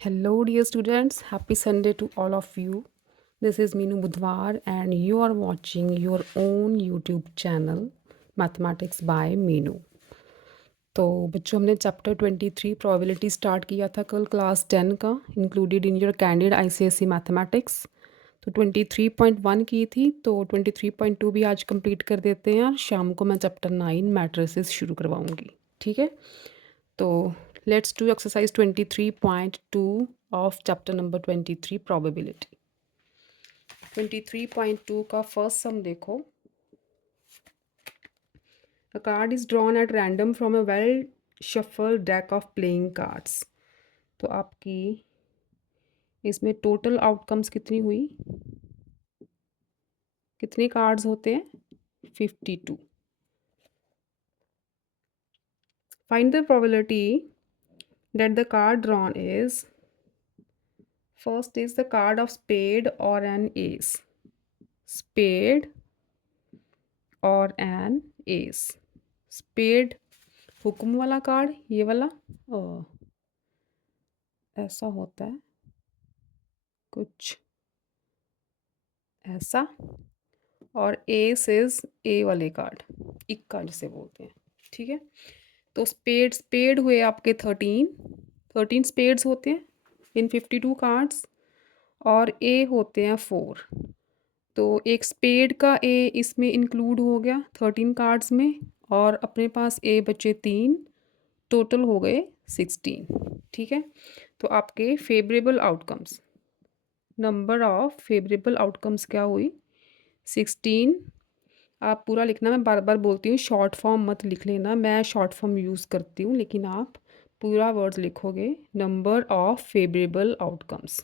Hello, dear students. Happy Sunday to all of you. This is Meenu Budhwar, and you are watching your own YouTube channel, Mathematics by Meenu. तो बच्चों हमने chapter 23 probability start किया था कल class 10 का, included in your candid ICSE mathematics. तो 23.1 की थी, तो 23.2 भी आज कंप्लीट कर देते हैं और शाम को मैं चैप्टर 9 मैट्रिसेस शुरू करवाऊंगी। ठीक है, तो let's do exercise 23.2 of chapter number 23 probability. 23.2 का फर्स्ट सम देखो। A card is drawn at random from a well shuffled deck of playing cards. तो आपकी इसमें टोटल आउटकम्स कितनी हुई, कितने कार्ड्स होते हैं? 52. Find the probability that the card drawn is, first is the card of spade or an ace. Spade और an S. Spade हुक्म वाला कार्ड, ये वाला ऐसा होता है कुछ ऐसा, और एस इज ए वाले कार्ड, इक्का जिसे बोलते हैं। ठीक है, तो स्पेड हुए आपके 13 स्पेड्स होते हैं इन 52 कार्ड्स, और ए होते हैं 4। तो एक स्पेड का ए इसमें इंक्लूड हो गया 13 कार्ड्स में, और अपने पास ए बचे 3, टोटल हो गए 16। ठीक है, तो आपके favourable outcomes, number of favourable outcomes क्या हुई? 16। आप पूरा लिखना, मैं बार बार बोलती हूँ शॉर्ट फॉर्म मत लिख लेना, मैं शॉर्ट फॉर्म यूज़ करती हूँ, लेकिन आप पूरा वर्ड लिखोगे। नंबर ऑफ फेवरेबल आउटकम्स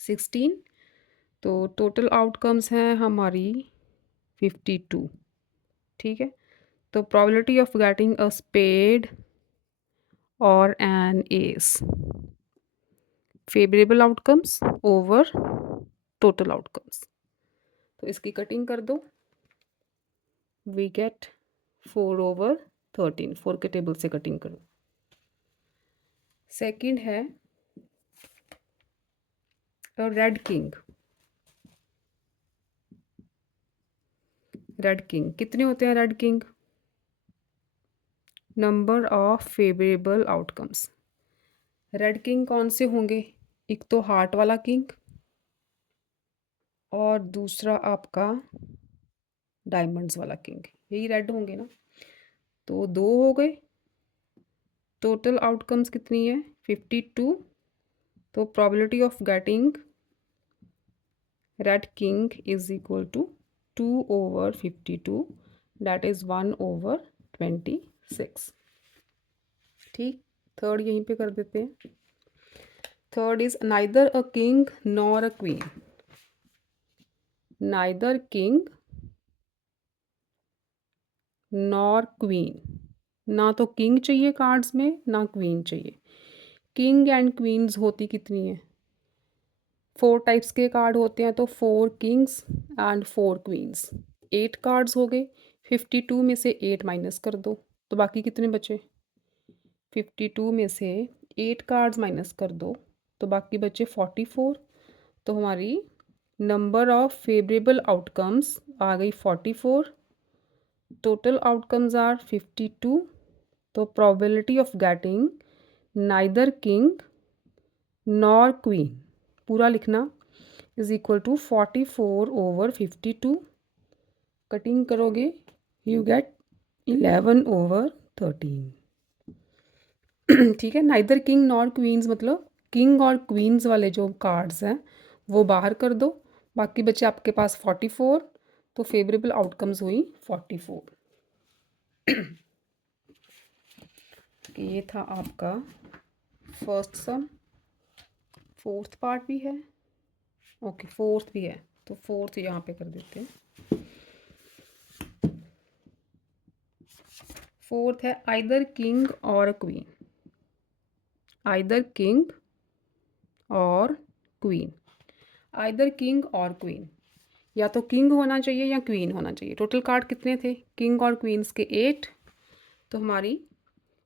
16, तो टोटल आउटकम्स हैं हमारी 52। ठीक है, तो probability of getting a spade और an ace, favourable outcomes over total outcomes. तो इसकी कटिंग कर दो, वी गेट 4/13, 4 के टेबल से कटिंग करो। सेकंड है रेड किंग। रेड किंग कितने होते हैं? Red king number of favourable outcomes. Red king कौन से होंगे? एक तो हार्ट वाला किंग, और दूसरा आपका डायमंड्स वाला किंग, यही रेड होंगे ना। तो 2 हो गए, टोटल आउटकम्स कितनी है? 52। तो probability of getting red king is equal to 2/52, that is 1/26। ठीक, थर्ड यहीं पे कर देते हैं। Third is neither a king nor a queen. Neither king nor queen, ना तो किंग चाहिए कार्ड्स में, ना क्वीन चाहिए। किंग एंड क्वीन्स होती कितनी है? 4 टाइप्स के कार्ड होते हैं, तो 4 किंग्स एंड 4 क्वीन्स, 8 कार्ड्स हो गए। 52 में से 8 माइनस कर दो, तो बाकी कितने बचे? 52 में से 8 कार्ड्स माइनस कर दो, तो बाकी बचे 44। तो हमारी नंबर ऑफ फेवरेबल आउटकम्स आ गई 44, टोटल आउटकम्स आर 52। तो probability of getting neither king nor queen, पूरा लिखना, इज इक्वल टू 44/52। कटिंग करोगे, यू गेट 11/13। ठीक है, नाइदर किंग नॉर क्वींस मतलब किंग और क्वींस वाले जो कार्ड्स हैं वो बाहर कर दो, बाकी बचे आपके पास 44। तो फेवरेबल आउटकम्स हुई 44। कि ये था आपका फर्स्ट सम। फोर्थ पार्ट भी है, ओके फोर्थ भी है, तो फोर्थ यहाँ पे कर देते हैं। फोर्थ है आइदर किंग और क्वीन। आइदर किंग और क्वीन, आइदर किंग और क्वीन, या तो किंग होना चाहिए या क्वीन होना चाहिए। टोटल कार्ड कितने थे किंग और क्वींस के? 8। तो हमारी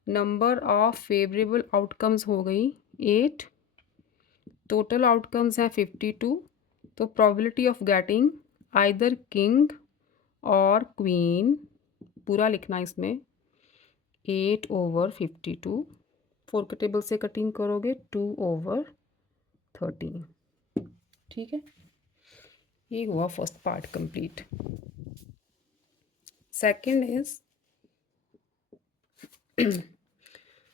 नंबर ऑफ फेवरेबल आउटकम्स हो गई 8, टोटल आउटकम्स हैं 52। तो probability of getting either king और क्वीन पूरा लिखना इसमें 8/52। 4 के टेबल से कटिंग करोगे 2/13। ठीक है, ये हुआ first part complete. Second is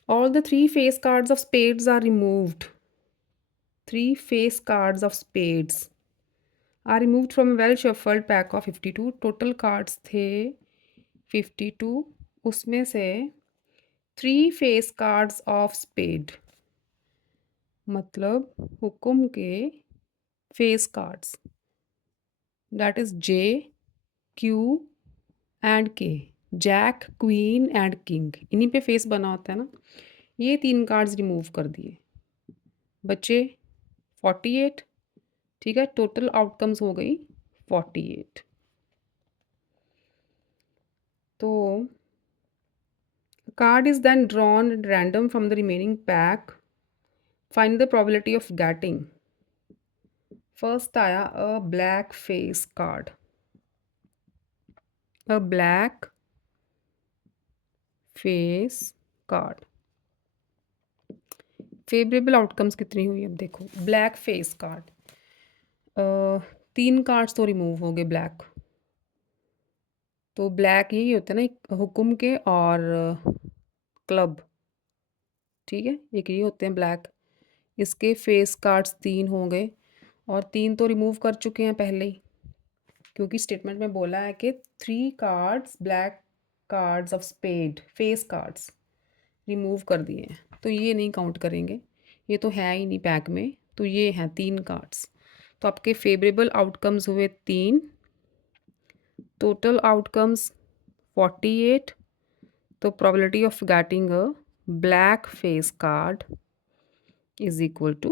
all the 3 face cards of spades are removed. 3 face cards of spades are removed from a well shuffled pack of 52. Total cards थे 52, उसमें से 3 फेस कार्ड्स ऑफ स्पेड मतलब हुक्म के face cards, that is J, Q and के, Jack, queen and king, इन्हीं पे face बना होता है ना। ये 3 कार्ड्स रिमूव कर दिए, बच्चे 48। ठीक है, टोटल आउटकम्स हो गई 48। तो card is then drawn at random from the remaining pack, find the probability of getting. First आया a black face card, a black face card. Favourable outcomes कितनी हुई अब देखो। ब्लैक फेस कार्ड, 3 कार्ड्स तो remove हो गए black. तो black यही होता है ना, एक हुक्म के और क्लब। ठीक है, एक ये होते हैं ब्लैक। इसके फेस कार्ड्स 3 हो गए और 3 तो रिमूव कर चुके हैं पहले ही, क्योंकि स्टेटमेंट में बोला है कि 3 cards black cards of spade face cards remove कर दिए हैं, तो ये नहीं काउंट करेंगे, ये तो है ही नहीं पैक में। तो ये हैं 3 कार्ड्स। तो आपके फेवरेबल आउटकम्स हुए 3, टोटल आउटकम्स 48। तो probability of getting a black face card is equal to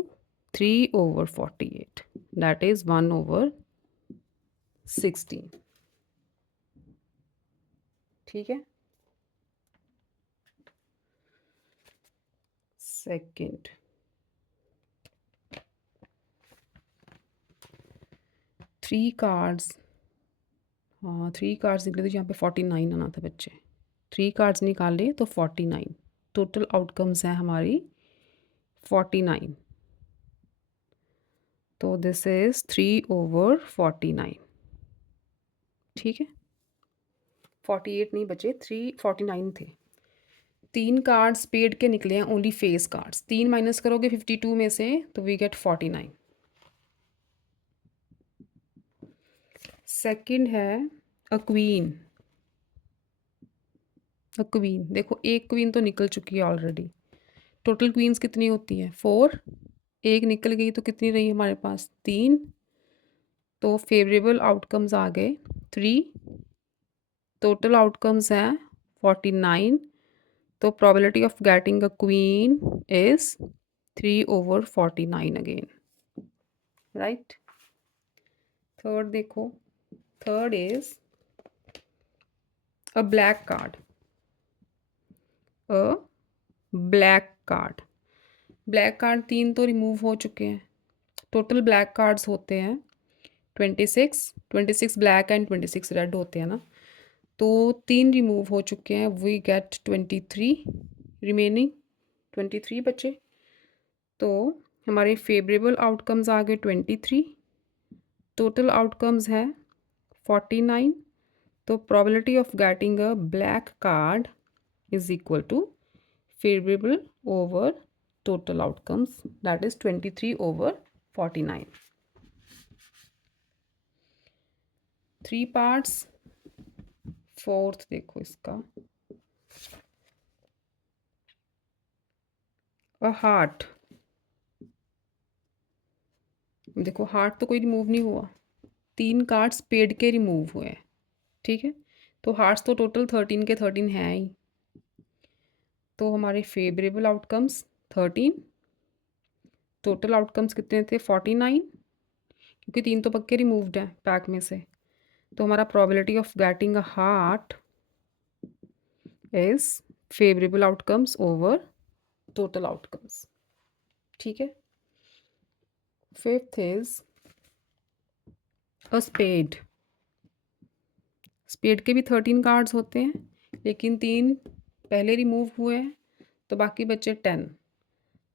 3/48, that is 1/16। ठीक है, सेकंड 3 कार्ड्स, हाँ 3 कार्ड्स निकले थे, यहाँ पे 49 आना था बच्चे। 3 कार्ड्स निकाले तो 49, टोटल आउटकम्स हैं हमारी 49। तो दिस इज 3/49। ठीक है, 48 नहीं बचे, 349 थे। 3 कार्ड्स पेड के निकले हैं ओनली फेस कार्ड्स। 3 माइनस करोगे 52 में से तो वी गेट 49। सेकंड है अ क्वीन। अ क्वीन देखो, एक क्वीन तो निकल चुकी है ऑलरेडी। टोटल क्वींस कितनी होती है 4, एक निकल गई तो कितनी रही हमारे पास 3। तो फेवरेबल आउटकम्स आ गए 3, टोटल आउटकम्स हैं 49। तो probability of getting a queen is 3/49 again, right. Third देखो, third is a black card, a black card. Black card 3 तो रिमूव हो चुके हैं। टोटल ब्लैक कार्ड्स होते हैं 26 ब्लैक एंड 26 रेड होते हैं ना। तो 3 रिमूव हो चुके हैं, वी गेट 23 रिमेनिंग, 23 बचे। तो हमारे फेवरेबल आउटकम्स आ गए 23, टोटल आउटकम्स है 49। तो probability of getting a black card is equal to favourable over total outcomes, that is 23/49। 3 parts. Fourth देखो इसका, अ हार्ट। देखो हार्ट तो कोई रिमूव नहीं हुआ, 3 कार्ड्स पेड के रिमूव हुए हैं। ठीक है, तो हार्ट्स तो टोटल 13 के 13 हैं ही। तो हमारे फेवरेबल आउटकम्स 13, टोटल आउटकम्स कितने थे 49, क्योंकि 3 तो पक्के रिमूव्ड हैं पैक में से। तो हमारा probability of getting a heart is favourable outcomes over total outcomes. ठीक है, fifth is a spade. Spade के भी 13 कार्ड्स होते हैं, लेकिन 3 पहले रिमूव हुए हैं, तो बाकी बचे 10।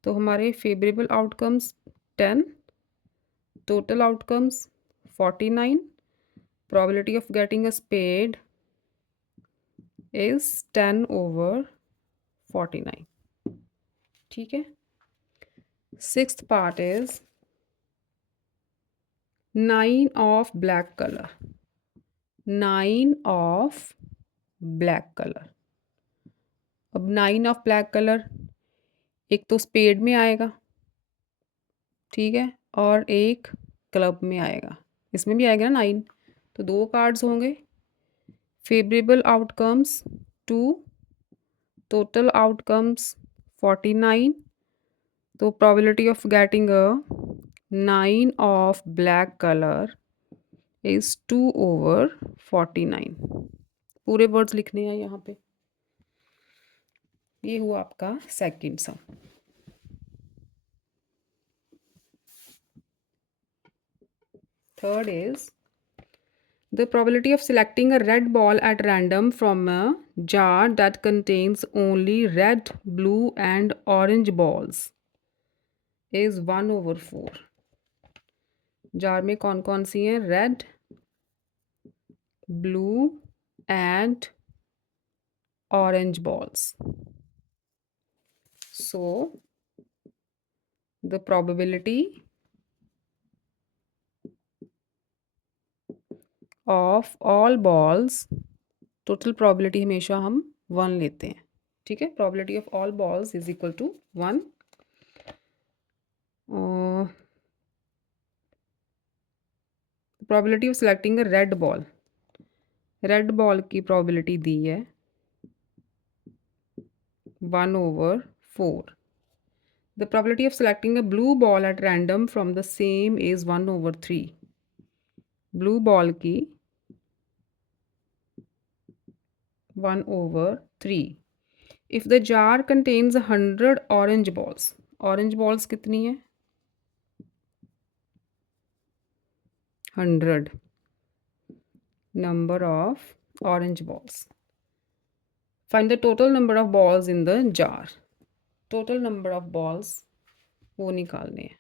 तो हमारे favourable outcomes 10, total outcomes 49, probability of getting a spade is 10/49। ठीक है। Sixth part is 9 of black color। 9 of black color। अब 9 of black color एक तो स्पेड में आएगा, ठीक है, और एक क्लब में आएगा। इसमें भी आएगा ना 9, तो 2 कार्ड्स होंगे। Favourable outcomes 2, total outcomes 49। तो probability of getting a 9 of black color is 2/49। पूरे वर्ड्स लिखने हैं यहाँ पे। ये हुआ आपका second some. Third is the probability of selecting a red ball at random from a jar that contains only red, blue and orange balls is 1/4। Jar में कौन कौन सी हैं? Red, blue and orange balls। So the probability of all balls, total probability हमेशा हम 1 लेते हैं, ठीक है। probability of all balls is equal to 1। probability of selecting a red ball, red ball की probability दी है 1/4। The probability of selecting a blue ball at random from the same is 1/3। blue ball की 1/3। If the jar contains 100 orange balls, orange balls कितनी है? 100 number of orange balls। Find the total number of balls in the jar। total number of balls वो निकालने हैं।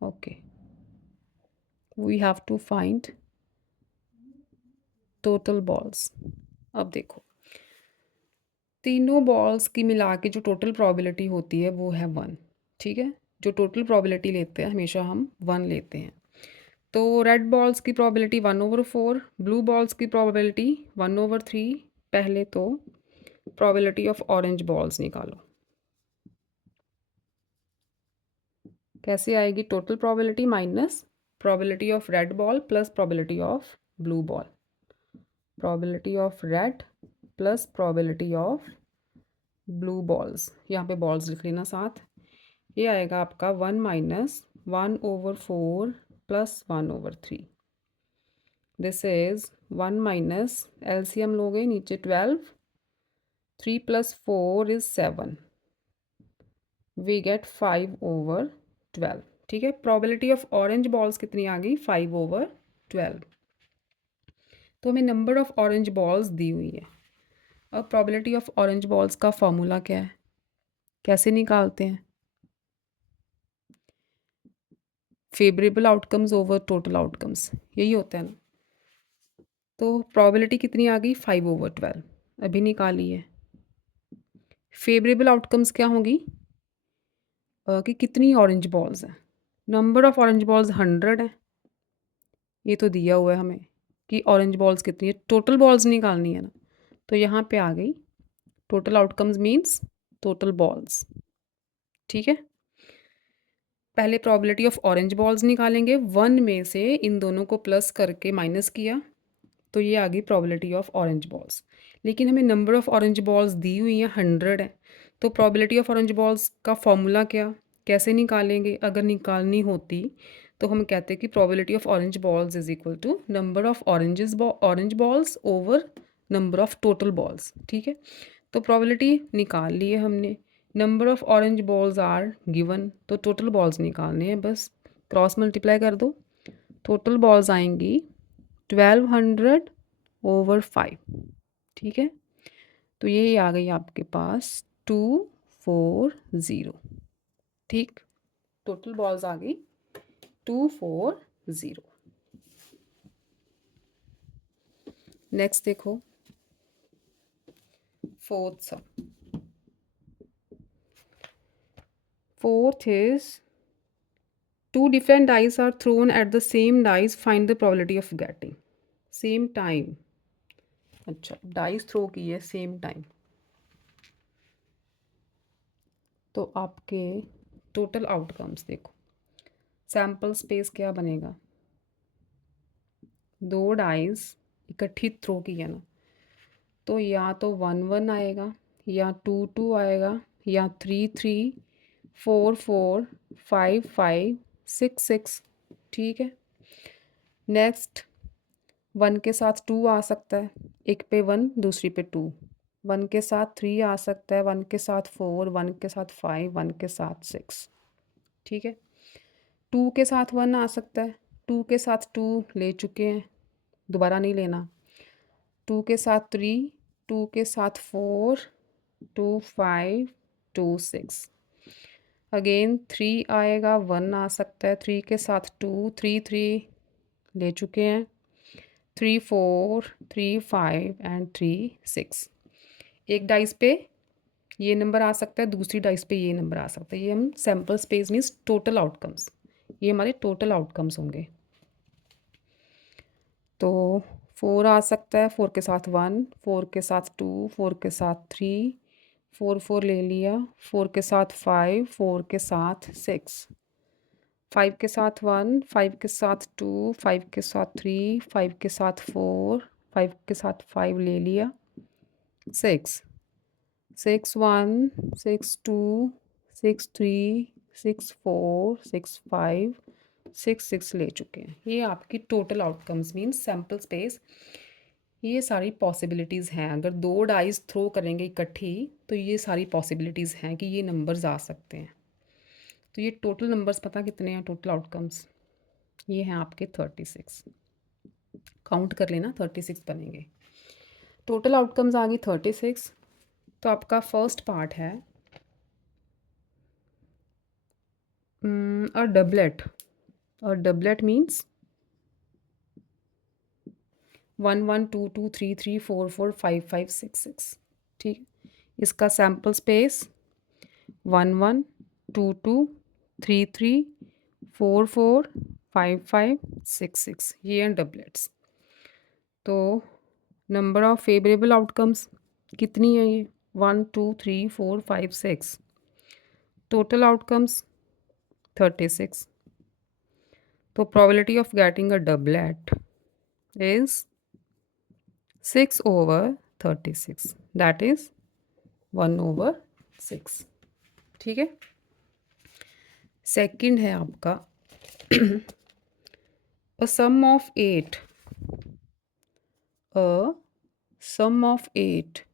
Okay, we have to find total balls। अब देखो, तीनों balls की मिला के जो टोटल प्रोबेबिलिटी होती है वो है 1, ठीक है। जो टोटल प्रोबेबिलिटी लेते हैं हमेशा हम 1 लेते हैं। तो रेड बॉल्स की प्रोबेबिलिटी 1/4, ब्लू बॉल्स की प्रोबेबिलिटी 1/3। पहले तो प्रोबेबिलिटी ऑफ ऑरेंज बॉल्स निकालो। कैसे आएगी? Total probability minus probability of red ball plus probability of blue ball. Probability of red plus probability of blue balls, यहाँ पे बॉल्स लिख लेना साथ। ये आएगा आपका 1 - 1/4 प्लस 1/3। दिस इज 1 - LCM लोगे नीचे 12, 3 + 4 is 7। वी गेट 5/12, ठीक है। प्रोबेबिलिटी ऑफ ऑरेंज बॉल्स कितनी आ गई? 5/12। तो हमें नंबर ऑफ ऑरेंज बॉल्स दी हुई है। अब प्रोबेबिलिटी ऑफ ऑरेंज बॉल्स का फॉर्मूला क्या है? कैसे निकालते हैं? Favourable outcomes over total outcomes, यही होता है ना। तो प्रोबेबिलिटी कितनी आ गई? 5/12 अभी निकाली है। फेवरेबल आउटकम्स क्या होंगी? कि कितनी ऑरेंज बॉल्स हैं। नंबर ऑफ ऑरेंज बॉल्स 100 है, ये तो दिया हुआ है हमें कि ऑरेंज बॉल्स कितनी है। टोटल बॉल्स निकालनी है ना, तो यहाँ पे आ गई total outcomes means total balls, ठीक है। पहले प्रोबेबिलिटी ऑफ ऑरेंज बॉल्स निकालेंगे, 1 में से इन दोनों को प्लस करके माइनस किया तो ये आ गई प्रोबेबिलिटी ऑफ ऑरेंज बॉल्स। लेकिन हमें नंबर ऑफ ऑरेंज बॉल्स दी हुई हैं 100 है, तो प्रोबेबिलिटी ऑफ ऑरेंज बॉल्स का फॉर्मूला क्या, कैसे निकालेंगे? अगर निकालनी होती तो हम कहते कि probability of orange balls is equal to number of orange balls over number of total balls, ठीक है। तो प्रोबेबिलिटी निकाल ली है हमने, number of orange balls are given, तो टोटल बॉल्स निकालने हैं, बस क्रॉस मल्टीप्लाई कर दो। टोटल बॉल्स आएंगी 1200/5, ठीक है। तो ये आ गई आपके पास 240, ठीक। टोटल बॉल्स आ गई 240। नेक्स्ट देखो, fourth some. Fourth is two different dice are thrown at the same dice, find the probability of getting same time। अच्छा, डाइस थ्रो की है सेम टाइम, तो आपके टोटल आउटकम्स देखो। सैम्पल स्पेस क्या बनेगा, दो डाइस इकट्ठी थ्रो की है ना, तो या तो 1 1 आएगा, या 2 2 आएगा, या 3 3, 4 4, 5 5, 6 6, ठीक है। नेक्स्ट, 1 के साथ 2 आ सकता है, एक पे 1 दूसरी पे 2। 1 के साथ 3 आ सकता है, 1 के साथ 4, 1 के साथ 5, 1 के साथ 6, ठीक है। 2 के साथ 1 आ सकता है, 2 के साथ 2 ले चुके हैं, दोबारा नहीं लेना। 2 के साथ 3, 2 के साथ 4, 2 5, 2 6। अगेन 3 आएगा, 1 आ सकता है, 3 के साथ 2, 3 3 ले चुके हैं, 3 4, 3 5 एंड 3 6। एक डाइस पे ये नंबर आ सकता है, दूसरी डाइस पे ये नंबर आ सकता है। ये हम sample space means total outcomes, ये हमारे टोटल आउटकम्स होंगे। तो 4 आ सकता है, 4 के साथ 1, 4 के साथ 2, 4 के साथ 3, 4 4 ले लिया, 4 के साथ 5, 4 के साथ 6, 5 के साथ 1, 5 के साथ 2, 5 के साथ 3, 5 के साथ 4, 5 के साथ 5 ले लिया, 6 6 1, 6 2, 6 3, 6 4, 6 5, 6 6 ले चुके हैं। ये आपकी total outcomes means sample space. ये सारी पॉसिबिलिटीज़ हैं, अगर दो डाइस थ्रो करेंगे इकट्ठी तो ये सारी पॉसिबिलिटीज़ हैं कि ये नंबर्स आ सकते हैं। तो ये टोटल नंबर्स पता कितने हैं, टोटल आउटकम्स ये हैं आपके 36। काउंट कर लेना, 36 बनेंगे। टोटल आउटकम्स आ गई 36। तो आपका फर्स्ट पार्ट है a doublet। और doublet means 1 1 2 2 3 3 4 4 5 5 6 6, ठीक। इसका सैम्पल स्पेस 1 1 2 2 3 3 4 4 5 5 6 6, ये हैं डबलेट्स। तो नंबर ऑफ फेवरेबल आउटकम्स कितनी है ये, 1 2 3 4 5 6। Total outcomes 36। तो probability of getting a doublet is 6/36, that is 1/6, ठीक है। सेकंड है आपका a sum of 8, a sum of 8।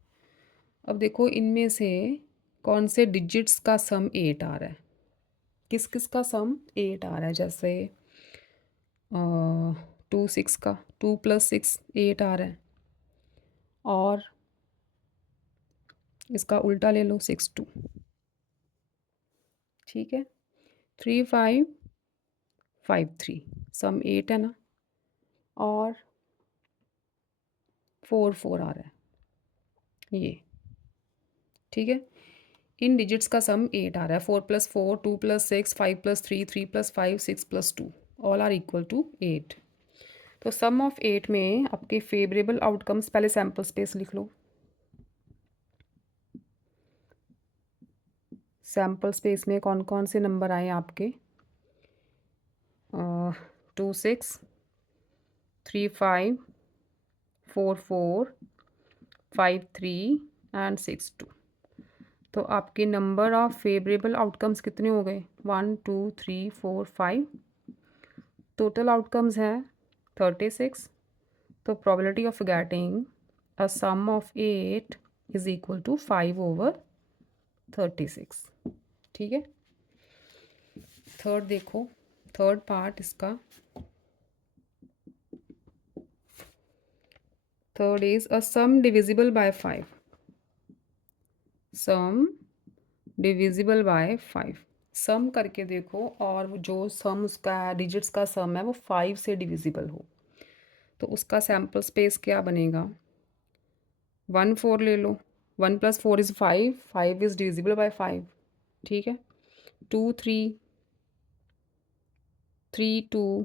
अब देखो इनमें से कौन से डिजिट्स का सम 8 आ रहा है, किस किस का सम 8 आ रहा है। जैसे 2 6 का 2 + 6 8 आ रहा है, और इसका उल्टा ले लो 6 2, ठीक है। 3 5 5 3 सम 8 है ना, और 4 4 आ रहा है ये, ठीक है। इन डिजिट्स का सम 8 आ रहा है, 4 + 4, 2 + 6, 5 + 3, 3 + 5, 6 + 2, ऑल आर इक्वल टू 8। तो सम ऑफ 8 में आपके फेवरेबल आउटकम्स, पहले सैम्पल स्पेस लिख लो। सैम्पल स्पेस में कौन कौन से नंबर आए आपके, 2 6, 3 5, 4 4, 5 3 एंड 6 2। तो आपके नंबर ऑफ फेवरेबल आउटकम्स कितने हो गए, 1 2 3 4 5। टोटल आउटकम्स हैं 36। तो probability of getting a sum of 8 is equal to 5/36, 36। ठीक है, थर्ड देखो, थर्ड पार्ट इसका, third is a sum divisible by 5, sum divisible by 5। Sum करके देखो, और जो सम उसका है, डिजिट्स का सम है, वो 5 से डिविजिबल हो, तो उसका सैम्पल स्पेस क्या बनेगा? 1 4 ले लो, 1 + 4 इज़ 5, 5 इज़ डिविजिबल बाय 5। ठीक है, 2 3, 3 2,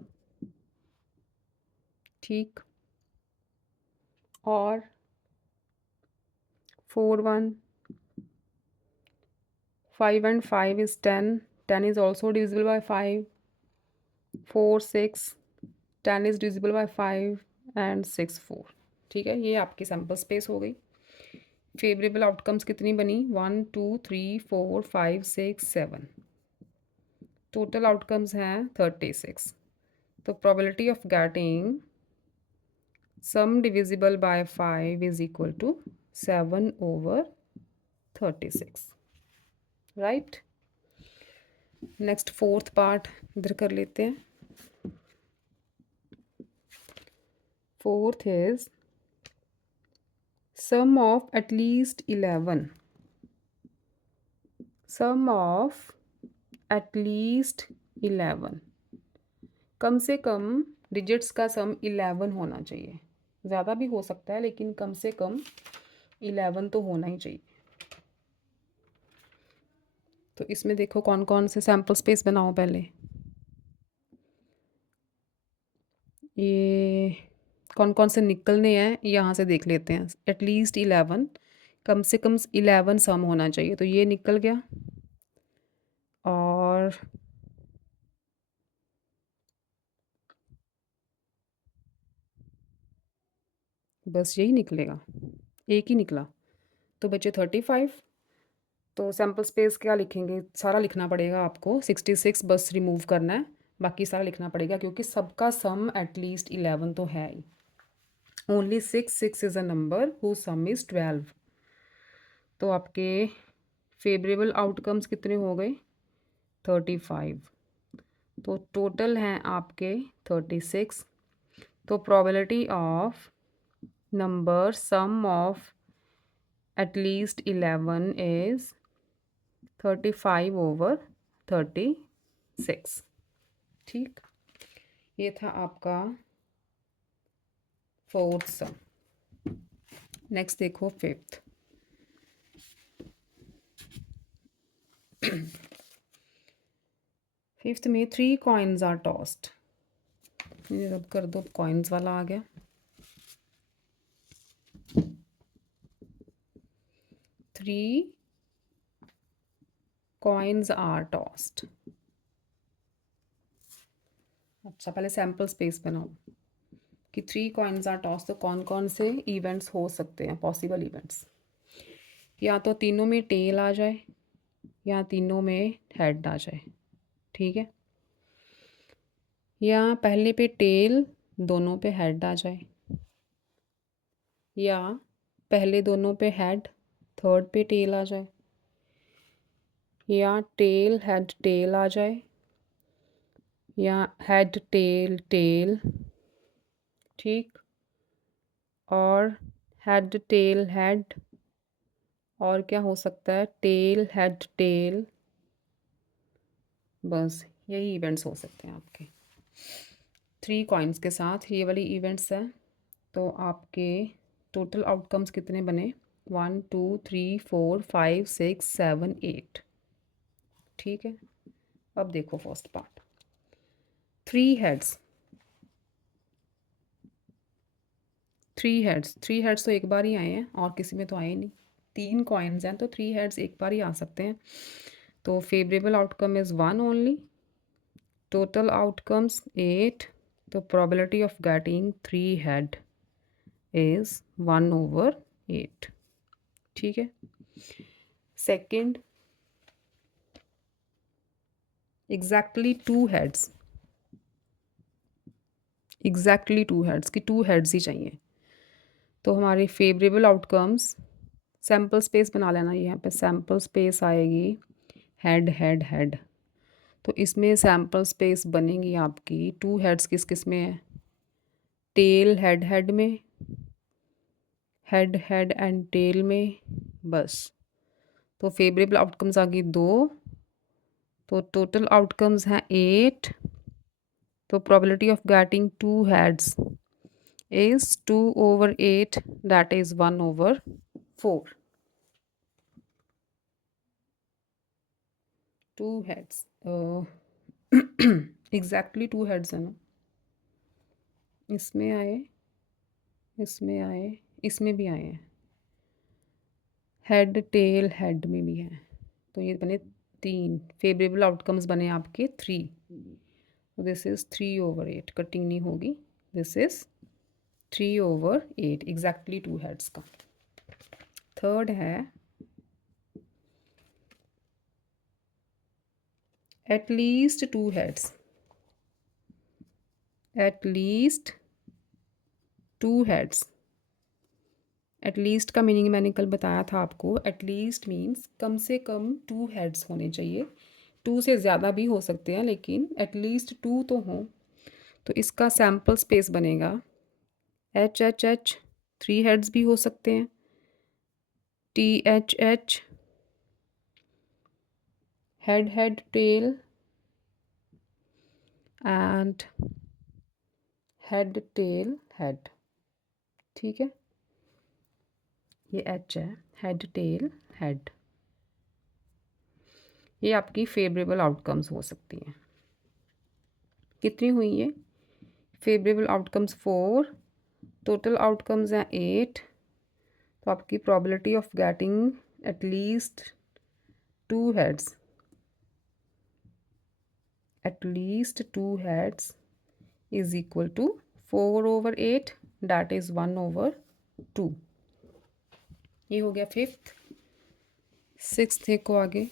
ठीक, और 4 1, 5 and 5 is 10, 10 is also divisible by 5, 4 6, 10 is divisible by 5 and 6 4। ठीक है, ये आपकी सैम्पल स्पेस हो गई। फेवरेबल आउटकम्स कितनी बनी? 1 2 3 4 5 6 7, टोटल आउटकम्स हैं 36। तो probability of getting sum divisible by 5 is equal to 7/36, right. Next fourth part इधर कर लेते हैं। Fourth is sum of at least 11, sum of at least 11, कम से कम डिजिट्स का सम 11 होना चाहिए, ज़्यादा भी हो सकता है लेकिन कम से कम 11 तो होना ही चाहिए। तो इसमें देखो कौन कौन से सैम्पल स्पेस बनाओ पहले। ये कौन कौन से निकलने हैं यहाँ से देख लेते हैं। एटलीस्ट 11, कम से कम 11 सम होना चाहिए, तो ये निकल गया। और बस यही निकलेगा, एक ही निकला, तो बचे 35। तो सैम्पल स्पेस क्या लिखेंगे? सारा लिखना पड़ेगा आपको, 66 बस रिमूव करना है, बाकी सारा लिखना पड़ेगा क्योंकि सबका सम एटलीस्ट 11 तो है ही। Only 6 is a number who sum is 12। तो आपके फेवरेबल आउटकम्स कितने हो गए? 35। तो टोटल हैं आपके 36। तो probability of number sum of at least 11 is 35/36। ठीक, ये था आपका फोर्थ सम। नेक्स्ट देखो फिफ्थ। फिफ्थ में 3 कॉइन्स आर टॉस्ड। ये रब कर दो, कॉइन्स वाला आ गया। 3 कॉइन्स आर टॉस्ड। अच्छा, पहले सैम्पल स्पेस बनाओ कि 3 कॉइन्स आर टॉस्ड, तो कौन कौन से इवेंट्स हो सकते हैं, पॉसिबल इवेंट्स। या तो तीनों में टेल आ जाए, या तीनों में हेड आ जाए। ठीक है, या पहले पे टेल, दोनों पे हेड आ जाए, या पहले दोनों पे हेड, थर्ड पे टेल आ जाए, या टेल हेड टेल आ जाए, या हेड टेल टेल। ठीक, और हेड टेल हेड, और क्या हो सकता है? Tail head tail. बस यही इवेंट्स हो सकते हैं आपके 3 कॉइन्स के साथ, ये वाली इवेंट्स हैं। तो आपके टोटल आउटकम्स कितने बने? 1 2 3 4 5 6 7 8। ठीक है, अब देखो फर्स्ट पार्ट। 3 हेड्स, 3 हेड्स तो एक बार ही आए हैं, और किसी में तो आए नहीं। 3 कॉइन्स हैं तो 3 हेड्स एक बार ही आ सकते हैं। तो favourable outcome is 1 only, total outcomes 8। तो probability of getting 3 head is 1/8। ठीक है, second, exactly 2 heads, exactly 2 heads की 2 हेड्स ही चाहिए। तो हमारे फेवरेबल आउटकम्स सैम्पल स्पेस बना लेना। यहाँ पे सैम्पल स्पेस आएगी हेड हेड हेड, तो इसमें सैम्पल स्पेस बनेगी आपकी 2 हेड्स किस किस में है, टेल हेड हेड में, हेड हेड एंड टेल में, बस। तो फेवरेबल आउटकम्स आ गई 2, तो टोटल आउटकम्स हैं 8। तो probability of getting 2 heads is 2/8, that is 1/4. 2 heads, exactly 2 heads है ना, इसमें आए, इसमें आए, इसमें भी आए हैं, हेड टेल हेड में भी है, तो ये बने 3। फेवरेबल आउटकम्स बने आपके 3। दिस इज़ 3/8, कटिंग नहीं होगी, दिस इज़ 3/8, एग्जैक्टली 2 हेड्स का। थर्ड है at least 2 heads, at least 2 heads. At least का मीनिंग मैंने कल बताया था आपको। एटलीस्ट मीन्स कम से कम 2 हेड्स होने चाहिए, 2 से ज़्यादा भी हो सकते हैं लेकिन एटलीस्ट 2 तो हों। तो इसका सैम्पल स्पेस बनेगा एच एच एच, 3 हेड्स भी हो सकते हैं, T H H, head head tail and head tail head, ठीक है। ये एच है, हेड टेल हेड, ये आपकी फेवरेबल आउटकम्स हो सकती हैं। कितनी हुई ये फेवरेबल आउटकम्स? 4, टोटल आउटकम्स हैं 8। तो आपकी probability of getting at least 2 heads, at least 2 heads is equal to 4/8, that is 1/2। ये हो गया 5th। 6th देखो आगे।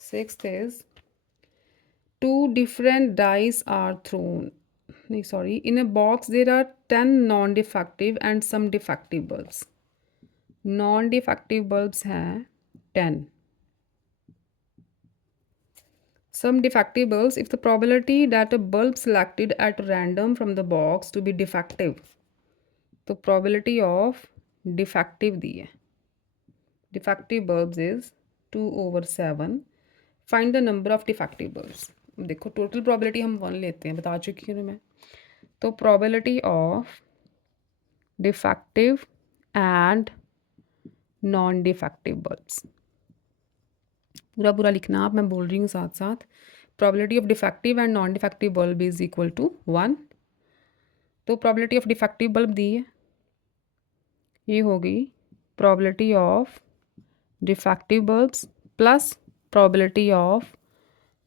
6th is 2 different dice are thrown, नहीं sorry, in a box there are 10 non-defective and some defective bulbs. Non-defective bulbs हैं 10, some defective bulbs. If the probability that a bulb selected at random from the box to be defective, तो probability of defective दी है, defective bulbs is 2/7. Find the number of defective bulbs. देखो total probability हम 1 लेते हैं, बता चुकी हूँ मैं। तो probability of defective and non defective bulbs, पूरा पूरा लिखना आप, मैं बोल रही हूँ साथ साथ। Probability of defective and non defective bulb is equal to 1। तो प्रोबेबिलिटी ऑफ डिफेक्टिव बल्ब दी है, ये होगी probability of defective bulbs plus probability of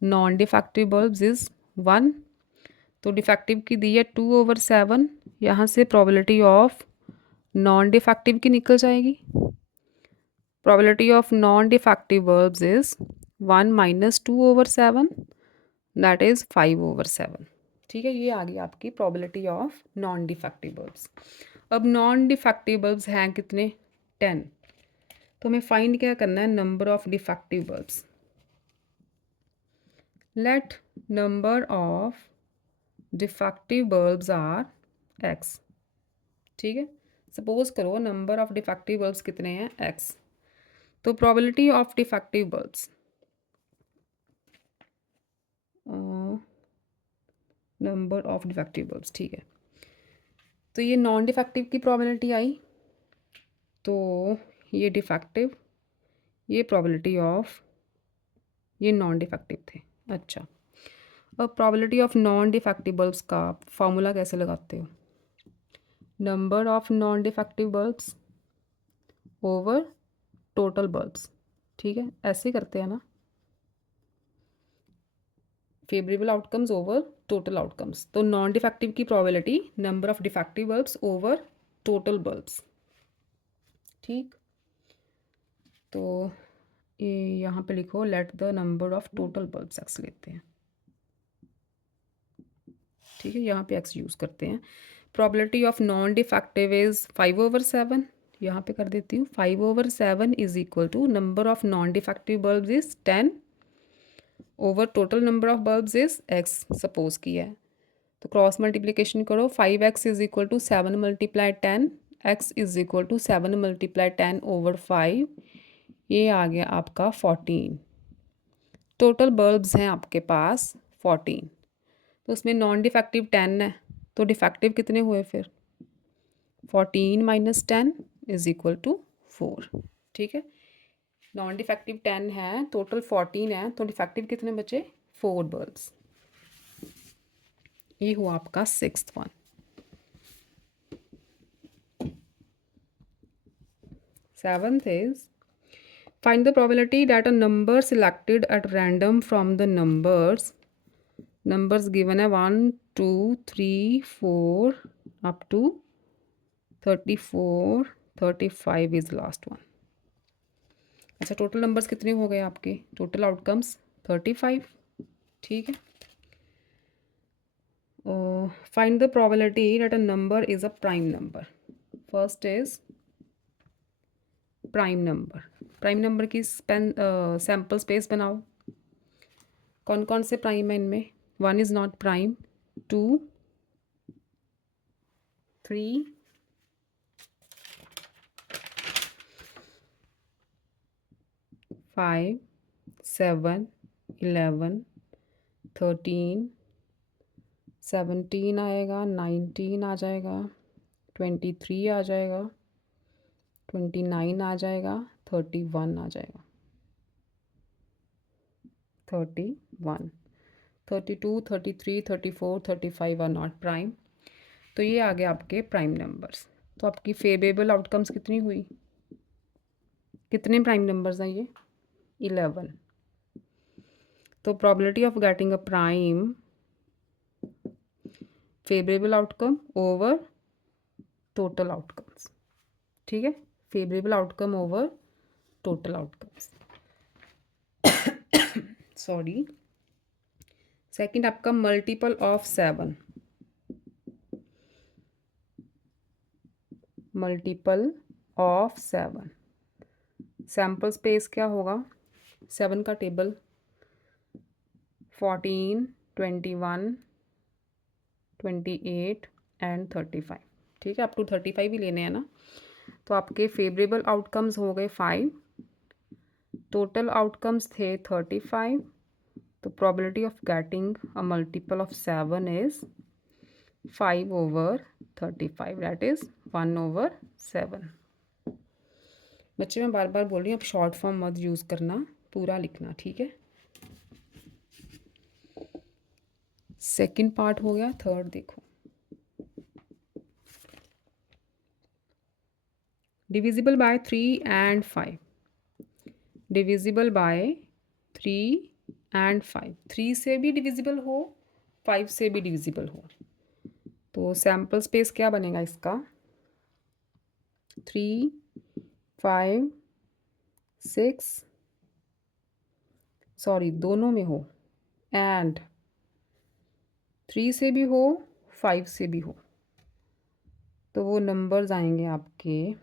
non defective bulbs is 1। तो डिफेक्टिव की दी है 2/7, यहाँ से प्रोबेबिलिटी ऑफ नॉन डिफेक्टिव की निकल जाएगी। Probability of non-defective bulbs is 1 minus 2/7, that is 5/7। ठीक है, ये आ गई आपकी probability of non-defective bulbs। अब non-defective bulbs हैं कितने? 10। तो हमें फाइंड क्या करना है? Number of defective bulbs. Let number of defective bulbs are x। ठीक है, सपोज करो नंबर ऑफ डिफेक्टिव बल्ब्स कितने हैं? x। तो probability of defective bulbs, number of defective bulbs, ठीक है। तो ये नॉन डिफेक्टिव की प्रोबेबिलिटी आई, तो ये डिफेक्टिव, ये प्रोबेबिलिटी ऑफ, ये नॉन डिफेक्टिव थे। अच्छा, अब probability of non defective bulbs का फॉर्मूला कैसे लगाते हो? Number of non defective bulbs over total bulbs, ठीक है, ऐसे करते हैं ना। Favourable outcomes over total outcomes, तो नॉन डिफेक्टिव की probability number of defective bulbs over total bulbs, ठीक। तो ये यहाँ पे लिखो let the number of total bulbs x लेते हैं, ठीक है, यहाँ पे एक्स यूज़ करते हैं। Probability of non defective is 5/7, यहाँ पे कर देती हूँ 5/7 is equal to number of non defective bulb is 10 over total number of bulb is x suppose किया है। तो क्रॉस मल्टीप्लिकेशन करो, 5x is equal to 7 multiply 10, x is equal to 7 multiply 10 over 5, ये आ गया आपका 14। टोटल बल्ब्स हैं आपके पास 14, तो उसमें नॉन डिफेक्टिव 10 है, तो डिफेक्टिव कितने हुए फिर 14 माइनस 10 इज इक्वल टू 4। ठीक है, नॉन डिफेक्टिव 10 है, टोटल 14 है, तो डिफेक्टिव कितने बचे 4 बल्ब्स। ये हुआ आपका 6th one. 7th is find the probability that a number selected at random from the numbers given है 1 2 3 4 up to 34 35 is last one। अच्छा, टोटल नंबर्स कितने हो गए आपके, टोटल आउटकम्स 35। ठीक है, find the probability that a number is a prime number. First is prime number. Prime number की sample space बनाओ। कौन कौन से प्राइम है इनमें, 1 इज़ नॉट प्राइम, 2 3 5 7 11 13 17 आएगा, 19 आ जाएगा, 23 आ जाएगा, 29 आ जाएगा, 31 आ जाएगा, 31 32 33 34 35 आर नॉट प्राइम। तो ये आ गया आपके प्राइम नंबर्स। तो आपकी फेवरेबल आउटकम्स कितनी हुई, कितने प्राइम नंबर्स हैं ये 11। तो probability of getting a prime favourable outcome over total outcomes. ठीक है, favourable outcome over total outcomes. Sorry, second आपका multiple of 7। Multiple of 7, sample space क्या होगा 7 का टेबल 14 21 28 एंड 35। ठीक है, अप टू 35 ही लेने हैं ना। तो आपके फेवरेबल आउटकम्स हो गए 5, टोटल आउटकम्स थे 35। तो probability of getting a multiple of 7 is 5/35, that is 1/7। बच्चे मैं बार बार बोल रही हूँ, आप शॉर्ट फॉर्म मत यूज़ करना, पूरा लिखना। ठीक है, सेकंड पार्ट हो गया। थर्ड देखो, divisible by 3 and 5। Divisible by 3 and 5, 3 से भी डिविजिबल हो 5 से भी डिविजिबल हो। तो सैम्पल स्पेस क्या बनेगा इसका 3 5 6, सॉरी दोनों में हो, एंड 3 से भी हो 5 से भी हो। तो वो नंबर्स आएंगे आपके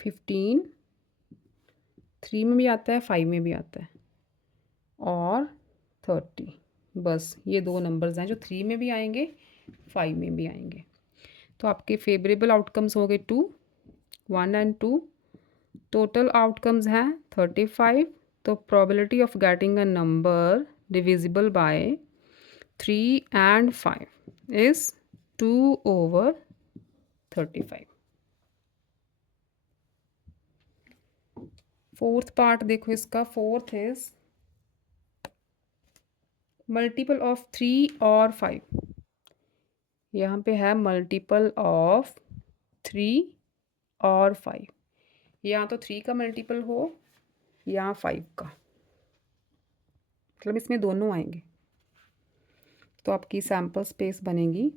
15, 3 में भी आता है 5 में भी आता है, और 30। बस ये दो नंबर्स हैं जो 3 में भी आएंगे 5 में भी आएंगे। तो आपके फेवरेबल आउटकम्स हो गए 2 1 एंड 2। टोटल आउटकम्स हैं 35। तो probability of getting a number divisible by 3 and 5 is 2/35। Fourth part देखो इसका, फोर्थ इज मल्टीपल ऑफ 3 और 5। यहाँ पे है मल्टीपल ऑफ 3 और 5, या तो 3 का मल्टीपल हो या 5 का, मतलब इसमें दोनों आएंगे। तो आपकी सैम्पल स्पेस बनेगी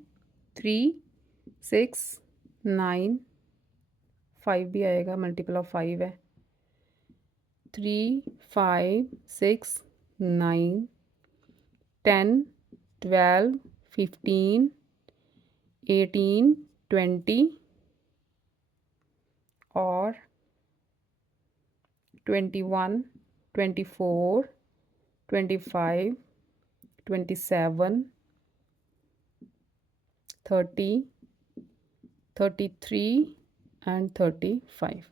3 6 9, 5 भी आएगा, मल्टीपल ऑफ 5 है, 3 5 6 9 10 12 15 18, 20 और 21, 24, 25, 27, 30, 33 एंड 35।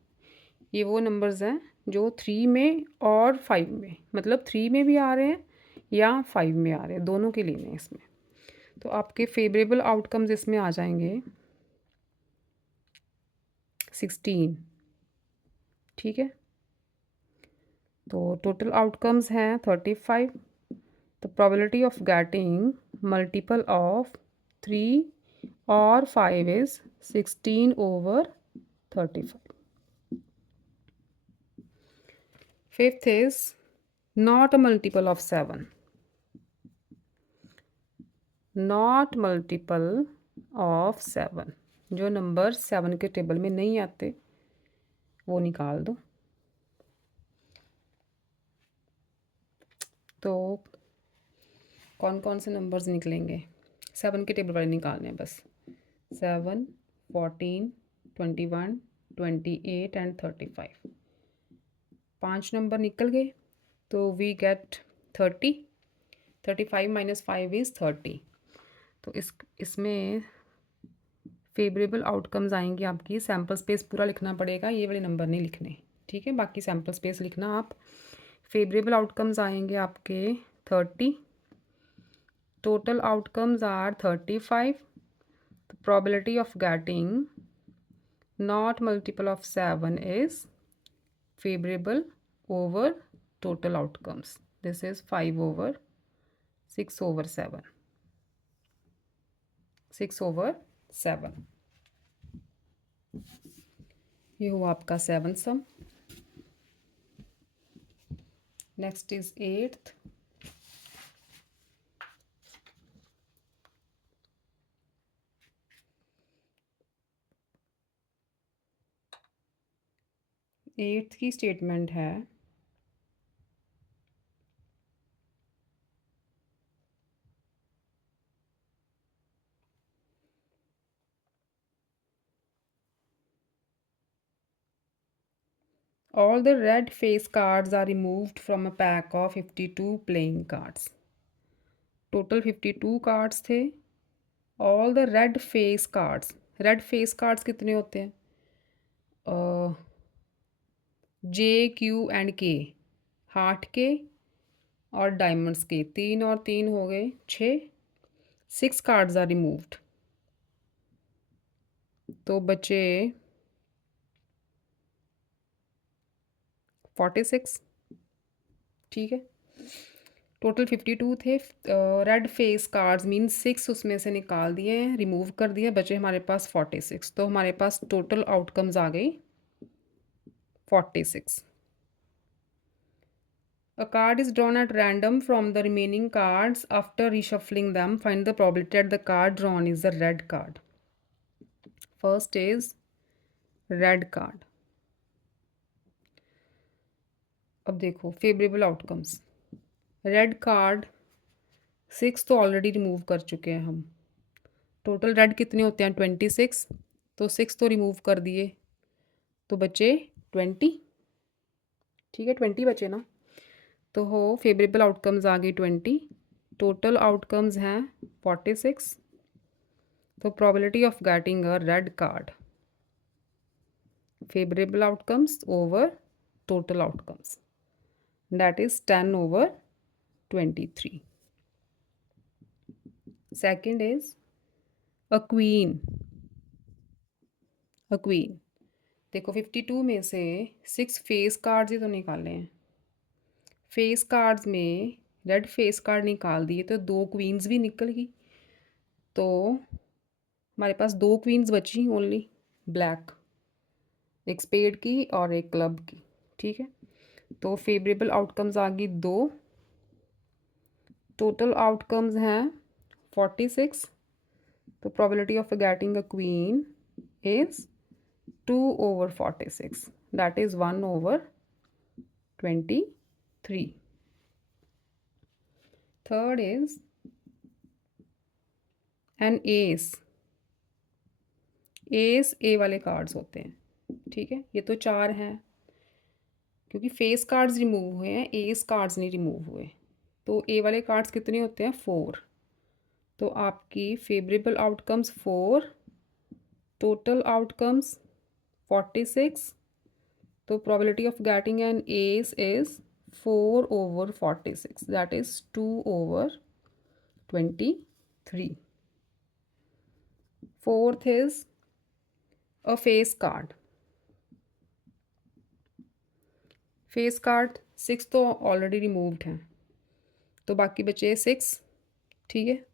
ये वो नंबर्स हैं जो 3 में और 5 में, मतलब 3 में भी आ रहे हैं या 5 में आ रहे हैं, दोनों के लेने हैं इसमें। तो आपके फेवरेबल आउटकम्स इसमें आ जाएंगे 16। ठीक है, तो टोटल आउटकम्स हैं 35। The probability of getting multiple of 3 और 5 is 16/35। Fifth is not a multiple of 7, not multiple of 7। जो नंबर 7 के टेबल में नहीं आते वो निकाल दो। तो कौन कौन से नंबर्स निकलेंगे? 7 के टेबल वाले निकालने हैं बस। 7, 14, 21, 28 एंड 35। 5 नंबर निकल गए तो वी गेट 30। 35 minus 5 is 30। तो इसमें फेवरेबल आउटकम्स आएंगे आपकी। सैम्पल स्पेस पूरा लिखना पड़ेगा, ये वाले नंबर नहीं लिखने। ठीक है, बाकी सैम्पल स्पेस लिखना आप। फेवरेबल आउटकम्स आएंगे आपके 30। Total outcomes are 35। The probability of getting not multiple of 7 is favorable over total outcomes. This is 5/6/7. 6/7। ये हुआ आपका 7th some. Next is 8th। 8th की स्टेटमेंट है all the red face cards are removed from a pack of 52 playing cards. Total 52 cards थे। All the red face cards, red face cards कितने होते हैं? J, Q and K, heart के और diamonds के, 3 और 3 हो गए 6। 6 कार्ड्स आर रिमूव्ड, तो बचे 46। ठीक है, टोटल 52 थे। रेड फेस कार्ड्स मीन्स 6 उसमें से निकाल दिए हैं, रिमूव कर दिए, बचे हमारे पास 46। तो हमारे पास टोटल आउटकम्स आ गई 46। A card is drawn at random from the remaining cards. After reshuffling them, find the probability that the card drawn is the red card. First is red card. अब देखो favourable outcomes. Red card 6 तो already remove कर चुके हैं हम। Total red कितने होते हैं? 26। तो 6 तो रिमूव कर दिए, तो बचे 20। ठीक है, 20 बचे ना। तो हो फेवरेबल आउटकम्स आ गई 20। टोटल आउटकम्स हैं 46। तो probability of getting a red card, favorable outcomes over total outcomes, that is 10/23. Second is a queen। a queen, देखो 52 में से 6 फेस कार्ड्स ही तो निकाले हैं। फेस कार्ड्स में रेड फेस कार्ड निकाल दिए तो 2 क्वींस भी निकल गई। तो हमारे पास 2 क्वींस बची ओनली, ब्लैक, एक स्पेड की और एक क्लब की। ठीक है, तो फेवरेबल आउटकम्स आ गई 2। टोटल आउटकम्स हैं 46। तो probability of getting a queen is 2/46, that is 1/23. Third is an ace। S A वाले कार्ड्स होते हैं, ठीक है। ये तो 4 हैं, क्योंकि फेस कार्ड्स रिमूव हुए हैं, एस कार्ड्स नहीं रिमूव हुए। तो ए वाले कार्ड्स कितने होते हैं? 4। तो आपकी फेवरेबल आउटकम्स 4, टोटल आउटकम्स 46। तो probability of getting an ace is 4/46, that is 2/23. Fourth is a face card. Face card 6 तो ऑलरेडी रिमूव्ड हैं, तो बाकी बचे 6, ठीक है।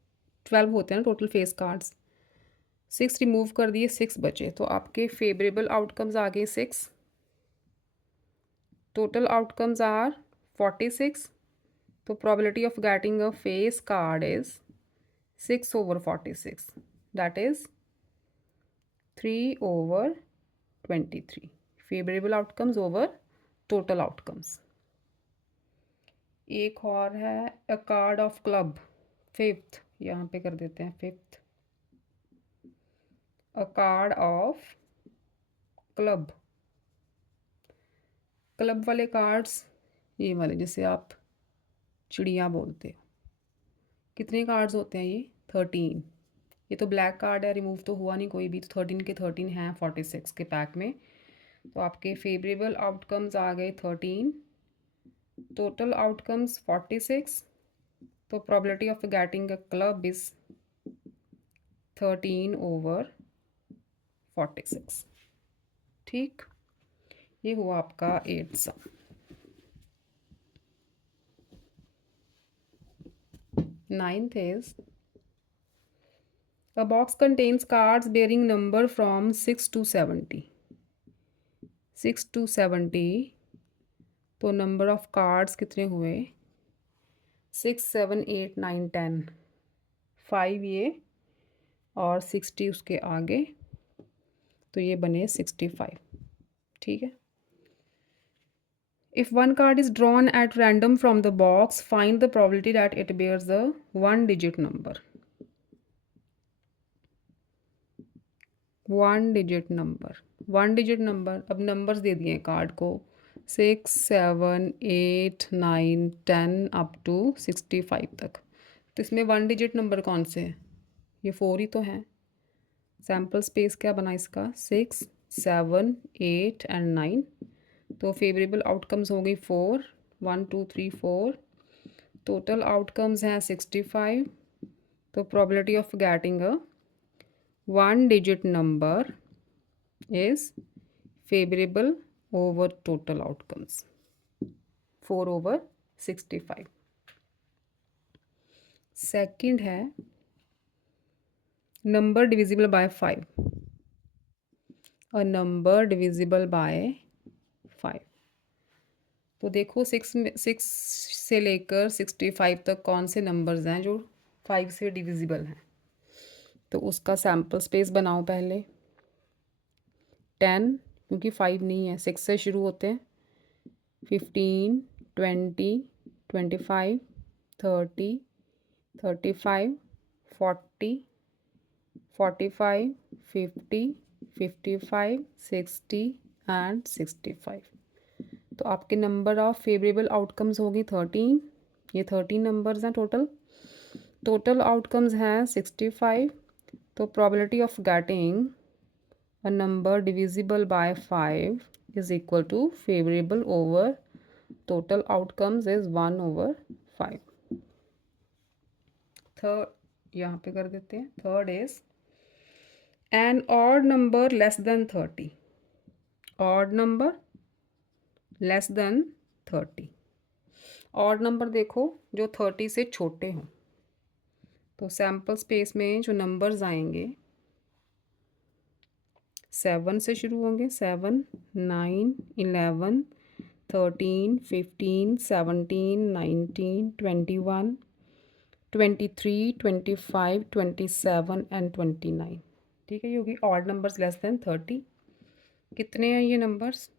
12 होते हैं ना टोटल फेस कार्ड्स, 6 रिमूव कर दिए, 6 बचे। तो आपके फेवरेबल आउटकम्स आ गए 6, टोटल आउटकम्स आर 46। तो probability of getting a face card is 6/46, that is 3/23. Favourable outcomes over total outcomes. एक और है अ कार्ड ऑफ क्लब, 5th, यहाँ पे कर देते हैं 5th। A card of club, club वाले कार्ड्स ये वाले, जैसे आप चिड़िया बोलते हो। कितने कार्ड्स होते हैं ये? 13। ये तो ब्लैक कार्ड है, रिमूव तो हुआ नहीं कोई भी, तो 13 के 13 हैं 46 के पैक में। तो आपके फेवरेबल आउटकम्स आ गए 13, टोटल आउटकम्स 46। तो probability of getting a club is 13/46, ठीक। ये हुआ आपका 8th some. 9th is a box contains cards bearing number from 6 to 70. 6 to 70, तो नंबर ऑफ कार्ड्स कितने हुए? 6, 7, 8, 9, 10, 5 ये और 60 उसके आगे, तो ये बने 65, ठीक है। If one card is drawn at random from the box, find the probability that it bears a 1-digit number. 1-digit number, 1-digit number। अब नंबर्स दे दिए हैं कार्ड को, 6, 7, 8, 9, 10 अप टू 65 तक। तो इसमें 1-digit नंबर कौन से हैं? ये 4 ही तो हैं। सैम्पल स्पेस क्या बना इसका? 6, 7, 8 एंड 9। तो फेवरेबल आउटकम्स हो गई 4, 1, 2, 3, 4। टोटल आउटकम्स हैं 65। तो probability of getting a 1-digit number is favorable over total outcomes, 4/65। Second है नंबर डिविजिबल बाय 5, और नंबर डिविजिबल बाय 5। तो देखो 6 से लेकर 65 तक कौन से नंबर्स हैं जो 5 से डिविजिबल हैं। तो उसका सैम्पल स्पेस बनाओ पहले। 10, क्योंकि 5 नहीं है, 6 से शुरू होते हैं। 15, 20, 25, 30, 35, 40, 45, 50, 55, 60 एंड 65। तो आपके नंबर ऑफ फेवरेबल आउटकम्स होगी 13। ये 13 नंबर्स हैं टोटल। टोटल आउटकम्स हैं 65। तो probability of getting a number divisible by 5 is equal to favorable over total outcomes is 1/5। Third यहाँ पे कर देते हैं। Third is an odd number less than 30, odd number less than 30। odd number देखो जो 30 से छोटे हों। तो सैम्पल स्पेस में जो नंबर्स आएंगे 7 से शुरू होंगे, 7, 9, 11, 13, 15, 17, 19, 21, 23, 25, 27 एंड 29, ठीक है। ये होगी ऑड नंबर्स लेस देन 30। कितने हैं ये numbers?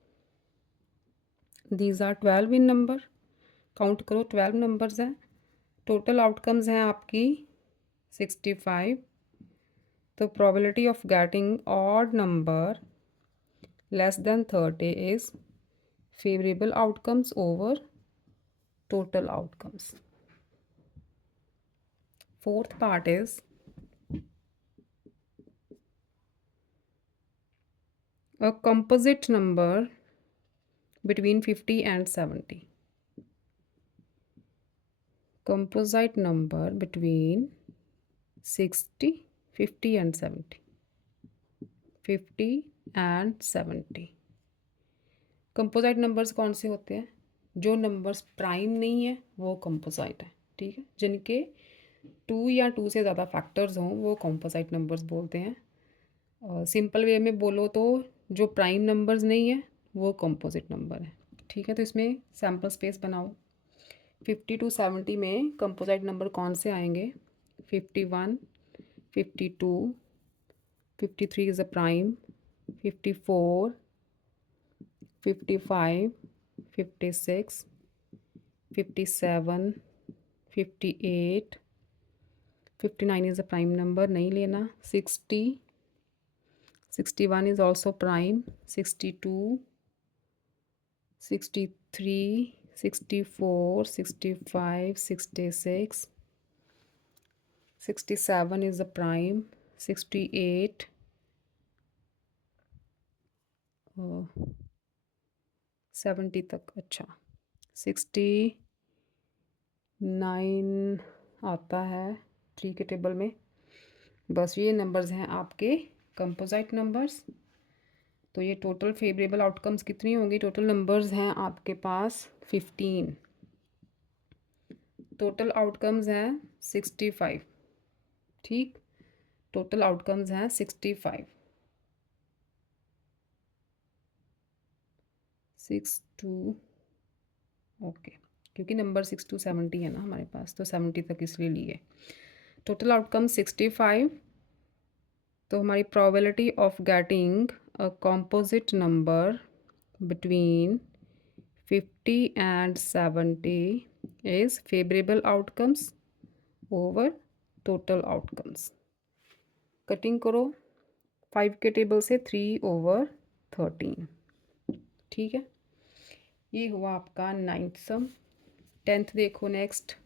These are 12 in number. Count करो, 12 नंबर्स हैं। टोटल आउटकम्स हैं आपकी 65। तो probability of getting odd number less than 30 is favorable outcomes over total outcomes. Fourth part is a composite number between 50 and 70. Composite number between 60, 50 and 70. 50 and 70. Composite numbers कौन से होते हैं? जो numbers prime नहीं है वो कंपोजाइट है, ठीक है। जिनके 2 या 2 से ज़्यादा फैक्टर्स हों वो कंपोजाइट नंबर्स बोलते हैं। और सिंपल वे में बोलो तो जो प्राइम नंबर्स नहीं है वो कंपोजिट नंबर है, ठीक है। तो इसमें सैम्पल स्पेस बनाओ। 50 to 70 में कंपोजाइट नंबर कौन से आएंगे? 51, 52, 53 is a prime, 54, 55, 56, 57, 58, 59 is a prime number, नहीं लेना। 60, 61 is also prime, 62, 63, 64, 65, 66, 67 is the prime, 68, 70 तक। अच्छा, 69 आता है 3 के टेबल में। बस ये नंबर्स हैं आपके कंपोजाइट नंबर्स। तो ये टोटल फेवरेबल आउटकम्स कितनी होंगी? टोटल नंबर्स हैं आपके पास 15। टोटल आउटकम्स हैं 65, ठीक। टोटल आउटकम्स हैं 65। 6 to ओके, क्योंकि नंबर 6 to 70 है ना हमारे पास, तो 70 तक इसलिए लिए। Total outcome 65। तो हमारी probability of getting a composite number between 50 and 70 is favorable outcomes over total outcomes. Cutting करो 5 के टेबल से 3/13, ठीक है। ये हुआ आपका 9th सम। 10th देखो next.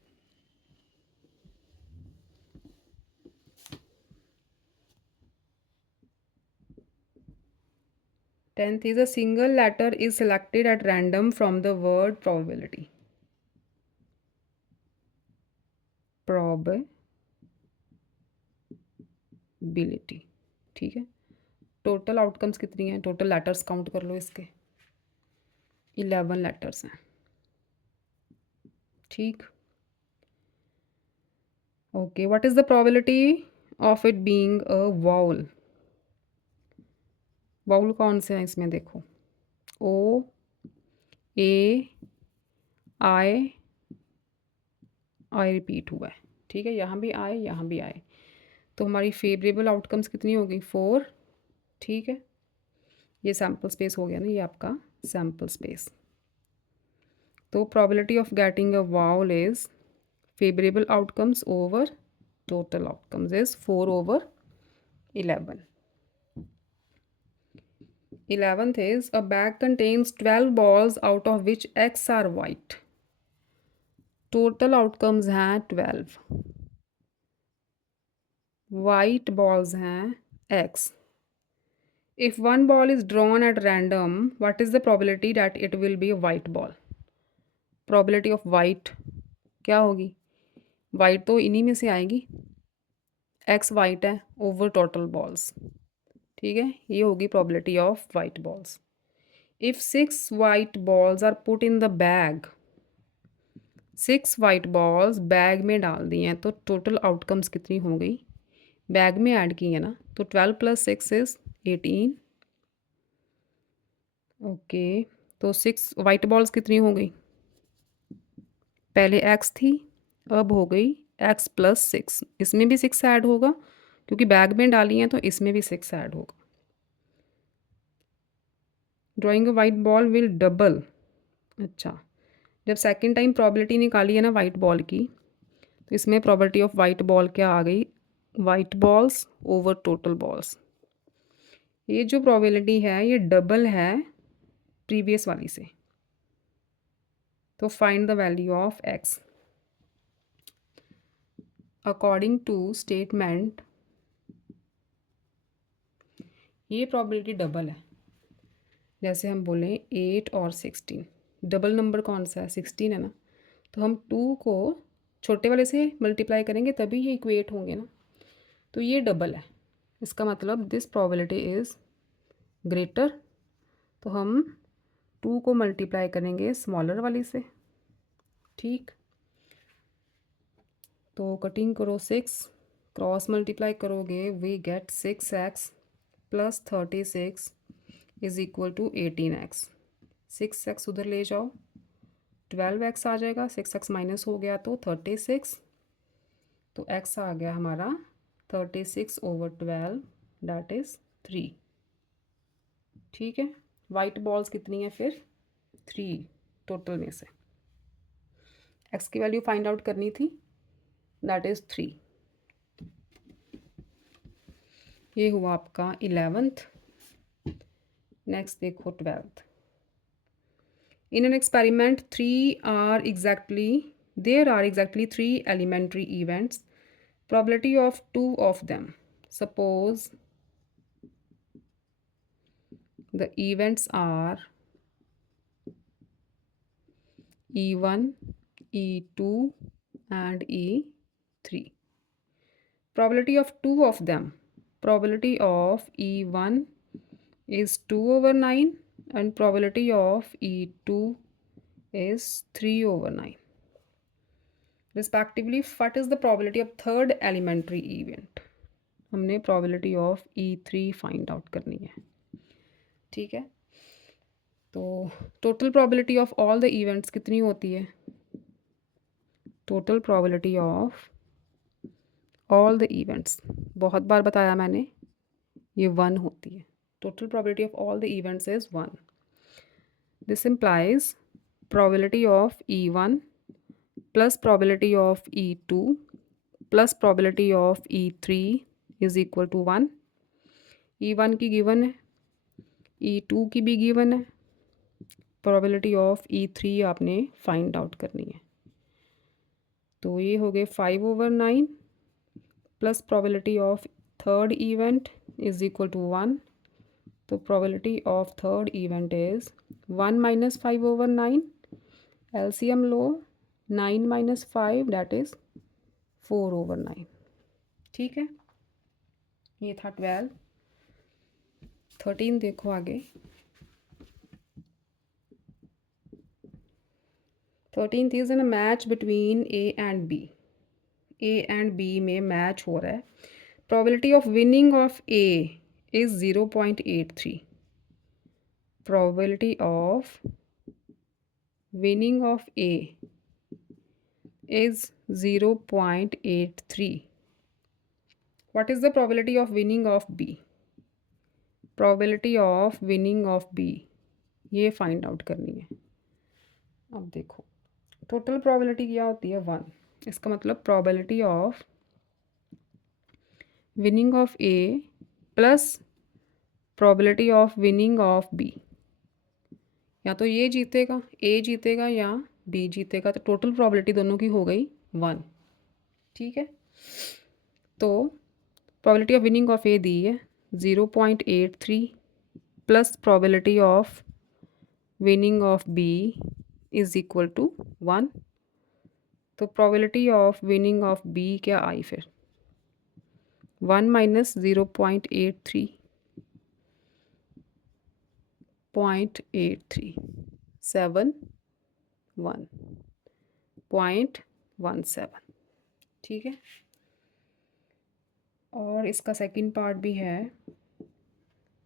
10th is a single letter is selected at random from the word probability. probability, ठीक है। टोटल आउटकम्स कितनी हैं? टोटल लेटर्स काउंट कर लो इसके, 11 लेटर्स हैं, ठीक। Okay, what is the probability of it being a vowel? Vowel कौन से हैं इसमें? देखो, ओ, ए, आई, आई रिपीट हुआ है, ठीक है। यहाँ भी आए, यहाँ भी आए। तो हमारी फेवरेबल आउटकम्स कितनी होगी? 4, ठीक है। ये सैम्पल स्पेस हो गया ना, ये आपका सैम्पल स्पेस। तो probability of getting a vowel is favourable outcomes over total outcomes is 4/11. 11th is a bag contains 12 balls out of which X are white. Total outcomes हैं 12, white balls हैं X. If one ball is drawn at random, what is the probability that it will be a white ball? Probability of white क्या होगी? White तो इन्हीं में से आएगी, X white है over total balls, ठीक है। ये होगी probability of white balls. If 6 white balls are put in the bag, 6 white balls bag में डाल दी हैं, तो टोटल आउटकम्स कितनी हो गई? बैग में ऐड की है ना, तो 12 + 6 इज़ 18। ओके, तो 6 वाइट बॉल्स कितनी हो गई? पहले x थी, अब हो गई x + 6। इसमें भी 6 ऐड होगा क्योंकि बैग में डाली हैं, तो इसमें भी 6 ऐड होगा। Drawing a white ball will double. अच्छा, जब सेकंड टाइम प्रोबेबिलिटी निकाली है ना वाइट बॉल की, तो इसमें प्रोबेबिलिटी ऑफ वाइट बॉल क्या आ गई? White balls over total balls. ये जो प्रोबेबिलिटी है ये डबल है प्रीवियस वाली से। तो find the value of x according to statement. ये प्रोबेबिलिटी डबल है। जैसे हम बोलें 8 और 16, डबल नंबर कौन सा है? 16 है ना। तो हम 2 को छोटे वाले से मल्टीप्लाई करेंगे तभी ये इक्वेट होंगे ना। तो ये डबल है, इसका मतलब दिस प्रोबेबिलिटी इज़ ग्रेटर। तो हम 2 को मल्टीप्लाई करेंगे स्मॉलर वाली से। ठीक, तो कटिंग करो 6, क्रॉस मल्टीप्लाई करोगे we get 6x plus 36 is equal to 18x। 6x उधर ले जाओ 12x आ जाएगा, 6x माइनस हो गया तो 36, तो x आ गया हमारा 36 ओवर 12 डैट इज़ 3। ठीक है, वाइट बॉल्स कितनी है फिर? 3 टोटल में से। x की वैल्यू फाइंड आउट करनी थी, दैट इज़ 3। ये हुआ आपका 11th। नेक्स्ट देखो 12th। In an experiment, there are exactly 3 elementary events. Probability of 2 of them. Suppose the events are E1, E2 and E3. Probability of 2 of them. Probability of E1 is 2 over 9 and probability of E2 is 3 over 9. Respectively, what is the probability of third elementary event? हमने probability of E3 find out करनी है। ठीक है, तो total probability of all the events कितनी होती है? Total probability of all the events, बहुत बार बताया मैंने, ये 1 होती है। Total probability of all the events is 1. This implies probability of E1 plus probability of E2 plus probability of E3 is equal to 1. E1 की गिवन है, E2 की भी गिवन है, प्रोबेबिलिटी ऑफ E3 आपने फाइंड आउट करनी है। तो ये हो गए 5 over 9 plus probability of third event is equal to 1। तो probability of third event is 1 minus 5 over 9, LCM लो 9 minus 5 दैट इज़ 4 over 9। ठीक है, ये था 12। 13 देखो आगे। 13th is in a match between A and B. A and B में match हो रहा है। Probability of winning of A is 0.83. Probability of winning of A is 0.83. What is the probability of winning of B? Probability of winning of B ये find out करनी है। अब देखो total probability क्या होती है? 1। इसका मतलब probability of winning of A plus probability of winning of B, या तो ये जीतेगा, ए जीतेगा या बी जीतेगा, तो टोटल प्रोबेबिलिटी दोनों की हो गई 1। ठीक है, तो probability of winning of A दी है 0.83 plus probability of winning of B is equal to 1। तो probability of winning of B क्या आई फिर? 1 minus 0.83 0.837 ठीक है, और इसका सेकंड पार्ट भी है।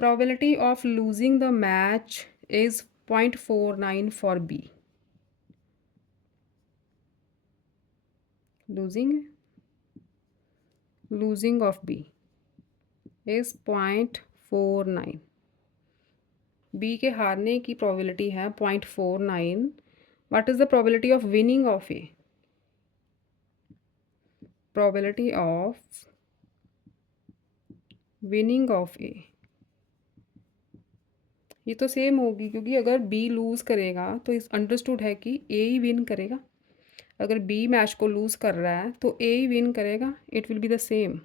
Probability of losing the match is 0.49 for B. Losing of B is 0.49। B के हारने की प्रोबेबिलिटी है 0.49। What is the probability of winning of A? Probability of winning of A, ये तो सेम होगी क्योंकि अगर बी लूज़ करेगा तो इस अंडरस्टूड है कि ए ही विन करेगा। अगर बी मैच को लूज़ कर रहा है तो ए ही विन करेगा, it will be the same.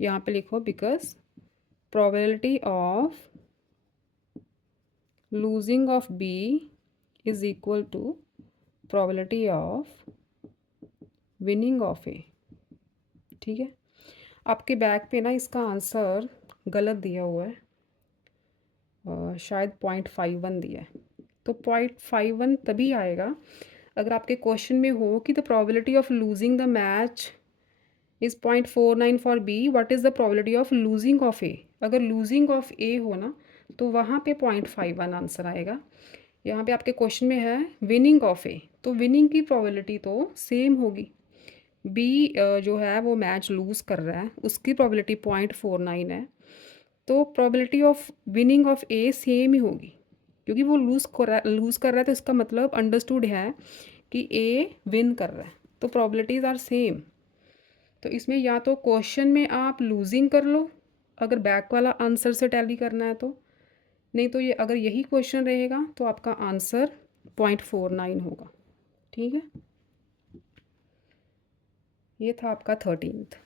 यहाँ पे लिखो because probability of losing of B is equal to probability of winning of A. ठीक है, आपके बैक पे ना इसका आंसर गलत दिया हुआ है, शायद 0.51 दिया है। तो 0.51 तभी आएगा अगर आपके क्वेश्चन में हो कि the probability of losing the match is 0.49 for B, what is the probability of losing of A. अगर लूजिंग ऑफ ए हो ना तो वहाँ पे 0.51 आंसर आएगा। यहाँ पे आपके क्वेश्चन में है विनिंग ऑफ ए, तो विनिंग की प्रोबेबिलिटी तो सेम होगी। बी जो है वो मैच लूज़ कर रहा है, उसकी प्रोबेबिलिटी 0.49 है, तो probability of winning of A same ही होगी क्योंकि वो लूज़ कर रहा है तो इसका मतलब अंडरस्टूड है कि ए विन कर रहा है, तो प्रोबेबिलिटीज़ आर सेम। तो इसमें या तो क्वेश्चन में आप लूजिंग कर लो अगर बैक वाला आंसर से टैली करना है तो, नहीं तो ये अगर यही क्वेश्चन रहेगा तो आपका आंसर 0.49 होगा। ठीक है, ये था आपका 13th।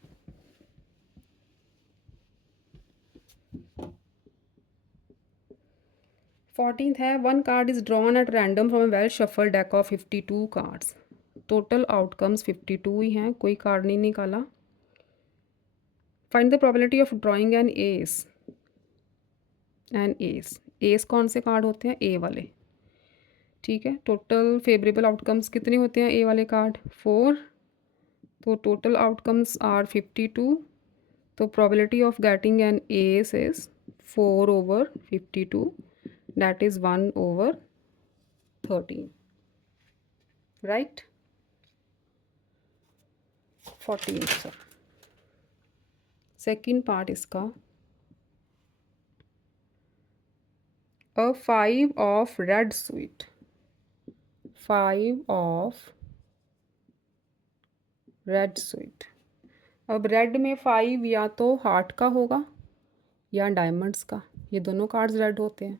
14th है one card is drawn at random from well shuffled deck of 52 cards. Total outcomes 52 ही हैं, कोई कार्ड नहीं निकाला। Find the probability of drawing an ace. An ace, ace कौन से कार्ड होते हैं? ए वाले। ठीक है, टोटल फेवरेबल आउटकम्स कितने होते हैं ए वाले कार्ड? 4, तो टोटल आउटकम्स आर 52। तो probability of getting an ace is 4/52, that is 1/13, right. 14 sir. Second part इसका, a 5 of red suit, 5 of red suit. अब रेड में 5 या तो हार्ट का होगा या डायमंड्स का, ये दोनों कार्ड्स रेड होते हैं।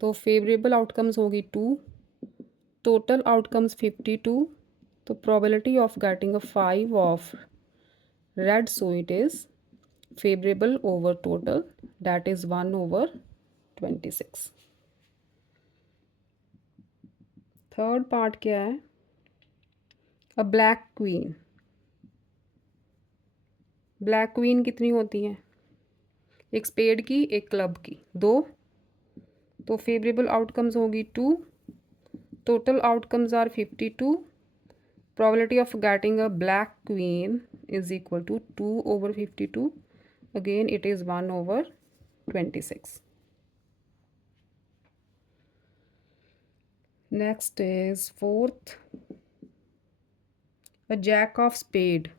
तो फेवरेबल आउटकम्स होगी 2, टोटल आउटकम्स 52। तो probability of getting a 5 of red sweet is favourable over total, that is 1/26। Third part क्या है? अ ब्लैक क्वीन। ब्लैक क्वीन कितनी होती हैं? एक स्पेड की, एक क्लब की, 2। तो फेवरेबल आउटकम्स होगी 2, total outcomes are 52। Probability of getting a black queen is equal to 2/52. Again, it is 1/26. Next is fourth, a jack of spade.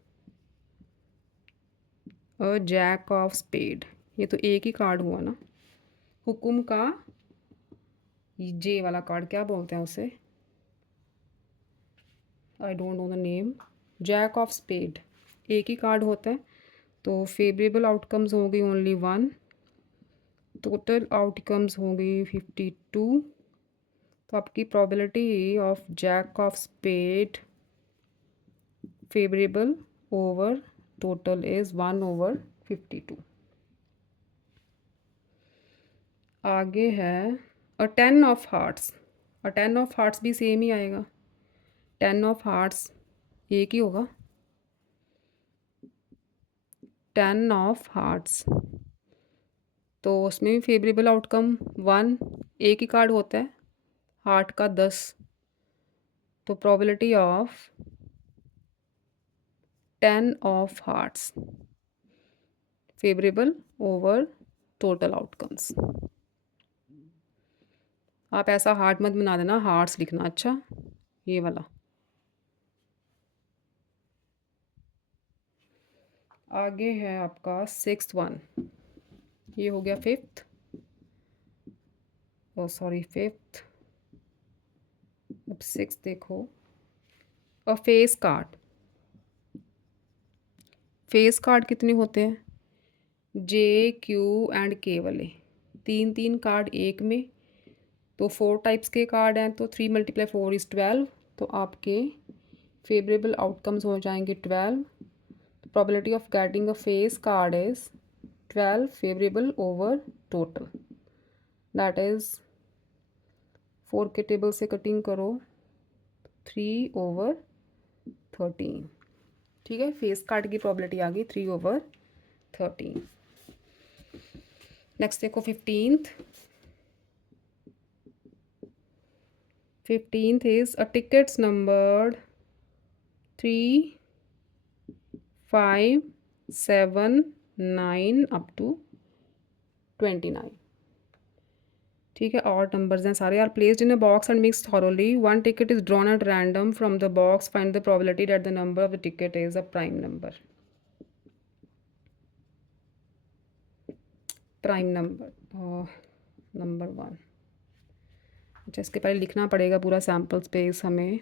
A jack of spade. ये तो एक ही कार्ड हुआ ना, हुकुम का जे वाला कार्ड, क्या बोलते हैं उसे? I don't know the name. Jack of spade एक ही कार्ड होता है, तो फेवरेबल आउटकम्स होगी ओनली 1, टोटल आउटकम्स होगी 52। तो आपकी probability of jack of spade favourable over total is 1/52। आगे है a 10 of hearts. A 10 of hearts भी सेम ही आएगा, 10 ऑफ हार्ट्स एक ही होगा, 10 ऑफ हार्ट्स। तो उसमें भी फेवरेबल आउटकम 1, एक ही कार्ड होता है, हार्ट का 10। तो probability of 10 of hearts favourable over total outcomes. आप ऐसा हार्ट मत बना देना, हार्ट्स लिखना, अच्छा ये वाला। आगे है आपका 6th वन, ये हो गया 5th, ओ सॉरी 5th। अब 6th देखो, और फेस कार्ड। फेस कार्ड कितने होते हैं? जे, क्यू एंड के वाले, तीन तीन कार्ड एक में, तो 4 टाइप्स के कार्ड हैं, तो 3 × 4 = 12, तो आपके फेवरेबल आउटकम्स हो जाएंगे 12. Probability of getting a face card is 12 favourable over total, that is 4 के टेबल से कटिंग करो 3/13. ठीक है, फेस कार्ड की प्रोबेबिलिटी आ गई 3/13. नेक्स्ट देखो 15th is a tickets numbered 3, 5, 7, 9 up to 29. ठीक है, और नंबर्स हैं सारे. Are placed in a box and mix thoroughly. One ticket is drawn at random from the box. Find the probability that the number of the ticket is a prime number. Prime number number 1. अच्छा, इसके पहले लिखना पड़ेगा पूरा sample space हमें.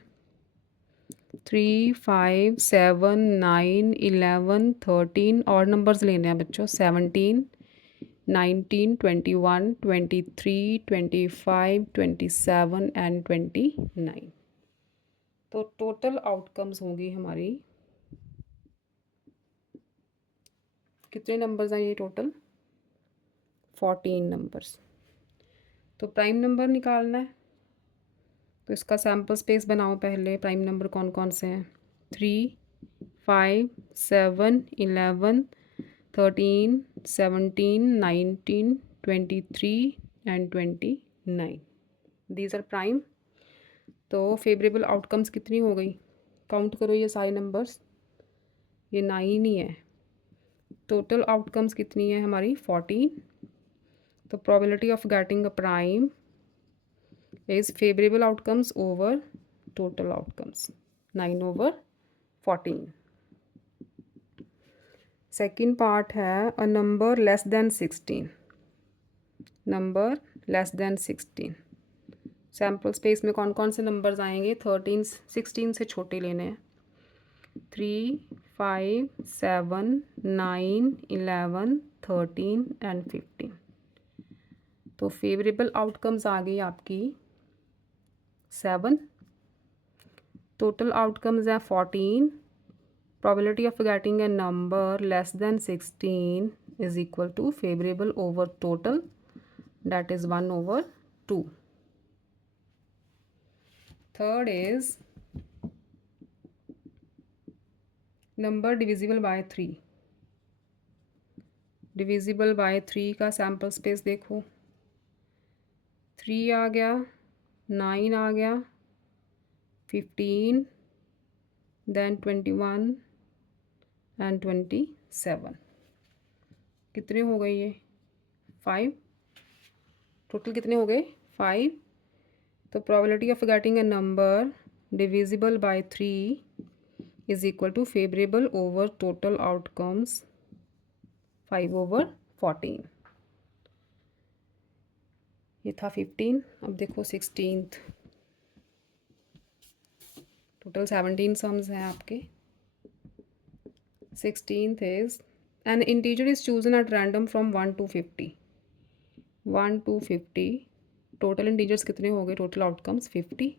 3, 5, 7, 9, 11, 13 और numbers लेने हैं बच्चों. 17, 19, 21, 23, 25, 27 एंड 29. तो टोटल आउटकम्स होंगी हमारी, कितने नंबर्स हैं ये टोटल? 14 नंबर्स. तो प्राइम नंबर निकालना है, तो इसका सैम्पल स्पेस बनाओ पहले. प्राइम नंबर कौन कौन से हैं? 3, 5, 7, 11, 13, 17, 19, 23 एंड 29. These are prime. तो फेवरेबल आउटकम्स कितनी हो गई? काउंट करो ये सारे नंबर्स, ये 9 ही है. टोटल आउटकम्स कितनी है हमारी? 14. तो probability of getting a prime is favourable outcomes over total outcomes, 9/14. Second part है a number less than 16. Number less than 16. Sample space में कौन कौन से नंबर्स आएंगे? 13, 16 से छोटे लेने हैं. 3, 5, 7, 9, 11, 13 एंड 15. तो फेवरेबल आउटकम्स आ गई आपकी 7. टोटल आउटकम्स है 14. Probability of getting a number less than 16 is equal to favourable over total, that is 1/2. Third is number divisible by 3. Divisible by 3 का सैम्पल स्पेस देखो. 3 आ गया, 9 आ गया, 15, देन 21 एंड 27. कितने हो गए ये? 5. टोटल कितने हो गए? 5. तो probability of getting a number divisible by 3 is equal to favourable over total outcomes 5/14. ये था 15. अब देखो 16th. टोटल 17 सम्स हैं आपके. 16th is an integer is chosen at random from 1 to 50. 1 to 50. Total integers कितने हो गए? Total outcomes 50.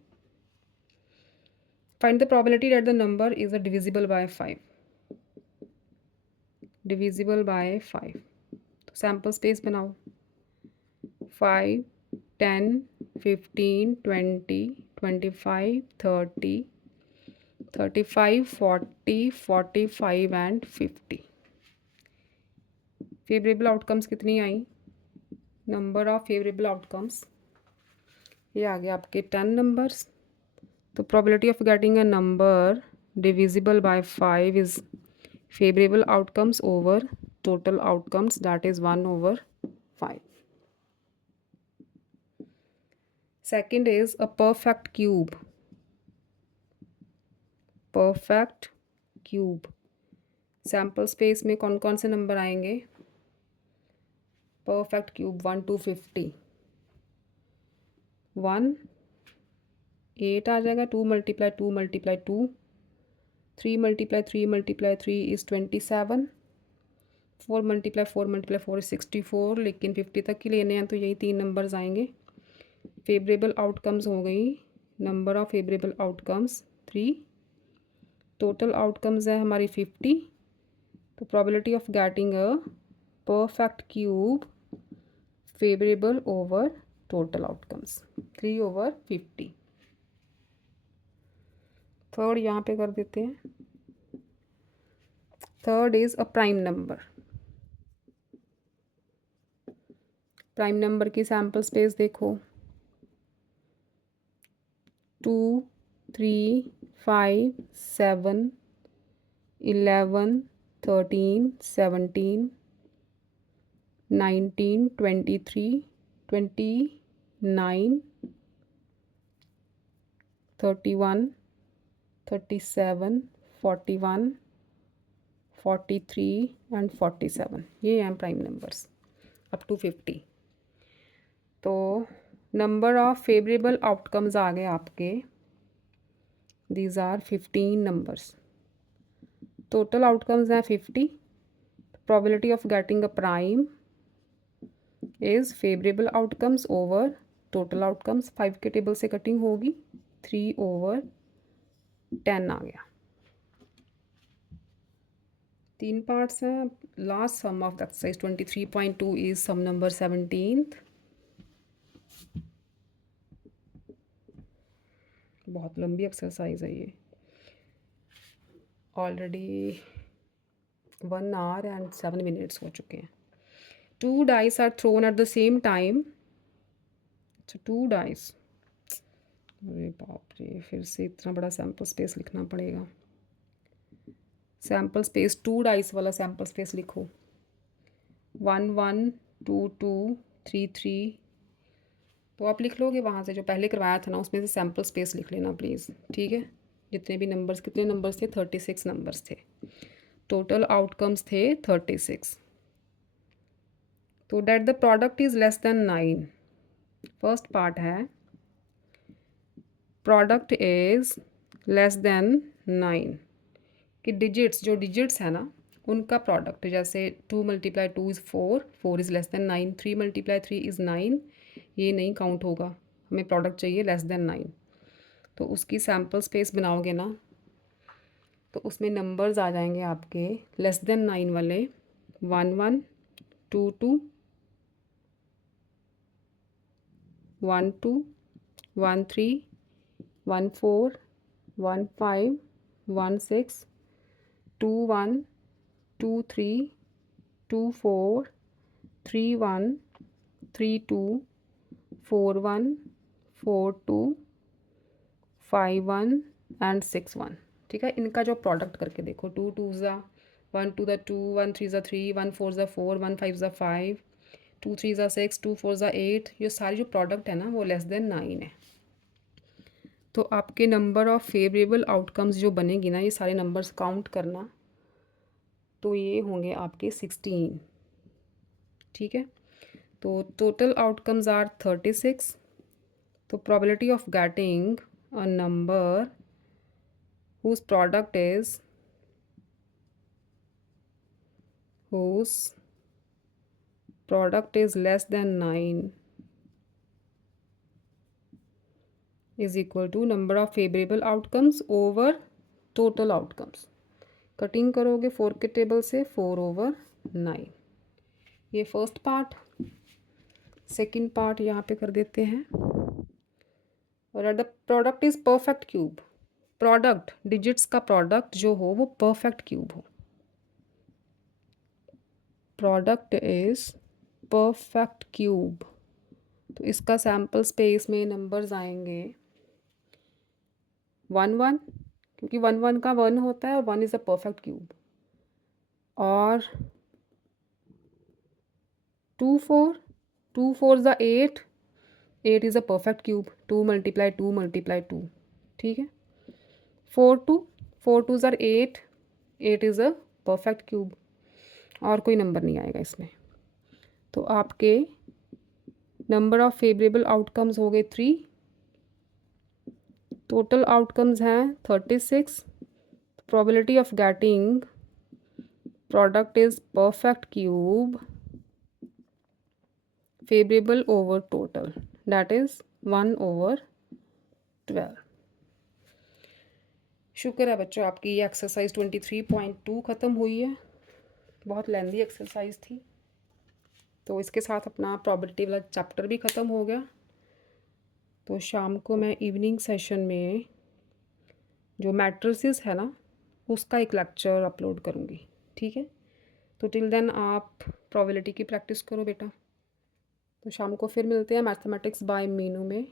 Find the probability that the number is a divisible by 5. Divisible by 5. तो सैम्पल स्पेस बनाओ. 5, 10, 15, 20, 25, 30, 35, 40, 45 and 50. Favourable outcomes कितनी आई? Number of favourable outcomes ये आ गया आपके 10 numbers. तो probability of getting a number divisible by 5 is favourable outcomes over total outcomes, that is 1/5. Second is a perfect cube. Perfect cube. Sample space में कौन कौन से number आएंगे? Perfect cube 1 to 50. 1, 8 आ जाएगा. 2 × 2 × 2. 3 × 3 × 3 is 27. 4 इज 64, लेकिन 50 तक की लेने हैं तो यही 3 नंबर्स आएंगे। फेवरेबल आउटकम्स हो गई, number of favourable outcomes 3, total outcomes है हमारी 50। तो probability of getting a perfect cube favourable over total outcomes 3/50। Third यहाँ पे कर देते हैं। Third is a prime number. Prime number की सैम्पल स्पेस देखो, 2, 3, 5, 7, 11, 13, 17, 19, 23, 29, 31, 37, 41, 43 एंड 47। ये हैं प्राइम नंबर्स अप टू 50। तो नंबर ऑफ फेवरेबल आउटकम्स आ गए आपके, these are 15 numbers. Total outcomes हैं 50। Probability of getting a prime is favourable outcomes over total outcomes. 5 के टेबल से कटिंग होगी, 3/10 आ गया। 3 पार्ट्स हैं। Last sum of the exercise 23.2 is sum number 17th। बहुत लंबी एक्सरसाइज है ये, ऑलरेडी 1 hour and 7 minutes हो चुके हैं। 2 dice are thrown at the same time। अच्छा 2 dice, अरे बाप रे, फिर से इतना बड़ा सैम्पल स्पेस लिखना पड़ेगा। सैम्पल स्पेस 2 डाइस वाला सैम्पल स्पेस लिखो। 1 1 2 2 3 3। तो आप लिख लोगे वहाँ से, जो पहले करवाया था ना उसमें से सैम्पल स्पेस लिख लेना प्लीज़, ठीक है। जितने भी नंबर्स, कितने नंबर्स थे, 36 नंबर्स थे। टोटल आउटकम्स थे 36। तो that the product is less than 9। First part है प्रोडक्ट इज़ लेस देन 9 कि डिजिट्स, जो डिजिट्स है ना उनका प्रोडक्ट, जैसे 2 × 2 is 4, 4 is less than 9, 3 × 3 is 9, ये नहीं काउंट होगा, हमें प्रोडक्ट चाहिए लेस देन 9। तो उसकी सैम्पल स्पेस बनाओगे ना तो उसमें नंबर्स आ जाएंगे आपके लेस देन 9 वाले, 1 1 2 2 1 2 1 3 1 4 1 5 1 6 2 1 2 3 2 4 3 1 3 2 4 1 4 2 5 1 एंड 6 1। ठीक है, इनका जो प्रोडक्ट करके देखो, 2 2 ज़ा 1 2 ज़ा 2 1 3 ज़ा 3 1 4 ज़ा 4 1 5 ज़ा 5 2 3 ज़ा 6 2 4 ज़ा 8, ये सारी जो प्रोडक्ट है ना वो लेस देन 9 है। तो आपके नंबर ऑफ फेवरेबल आउटकम्स जो बनेगी ना, ये सारे नंबर्स काउंट करना, तो ये होंगे आपके 16। ठीक है, तो टोटल आउटकम्स आर 36। तो probability of getting a number whose product is less than 9 is equal to number of favorable outcomes over total outcomes। Cutting करोगे 4 के टेबल से, 4/9। ये फर्स्ट पार्ट। सेकंड पार्ट यहाँ पे कर देते हैं। और the product is perfect cube. Product, digits का प्रोडक्ट जो हो वो परफेक्ट क्यूब हो। Product is perfect cube. तो इसका सैम्पल स्पेस में नंबर्स आएंगे 1 1, क्योंकि 1 1 का 1 होता है और 1 इज़ अ परफेक्ट क्यूब। और 2 4, 2 4 ज़ा 8, 8 इज़ अ परफेक्ट क्यूब, 2 × 2 × 2। ठीक है, 4 2, 4 2 ज़ा 8, 8 इज़ अ परफेक्ट क्यूब। और कोई नंबर नहीं आएगा इसमें। तो आपके नंबर ऑफ फेवरेबल आउटकम्स हो गए 3। टोटल आउटकम्स हैं 36। Probability of getting product is perfect cube favourable over total, that is 1/12। शुक्र है बच्चों, आपकी ये एक्सरसाइज 23.2 ख़त्म हुई है। बहुत लेंदी एक्सरसाइज थी, तो इसके साथ अपना प्रोबेबिलिटी वाला चैप्टर भी ख़त्म हो गया। तो शाम को मैं इवनिंग सेशन में जो मैट्रिसेस है ना, उसका एक लेक्चर अपलोड करूँगी, ठीक है। तो टिल देन आप प्रोबेबिलिटी की प्रैक्टिस करो बेटा। तो शाम को फिर मिलते हैं मैथमेटिक्स बाय मीनू में।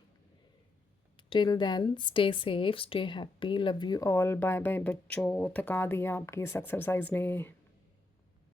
Till then stay safe, stay happy, love you all, bye bye बच्चों। थका दिया आपकी इस एक्सरसाइज ने।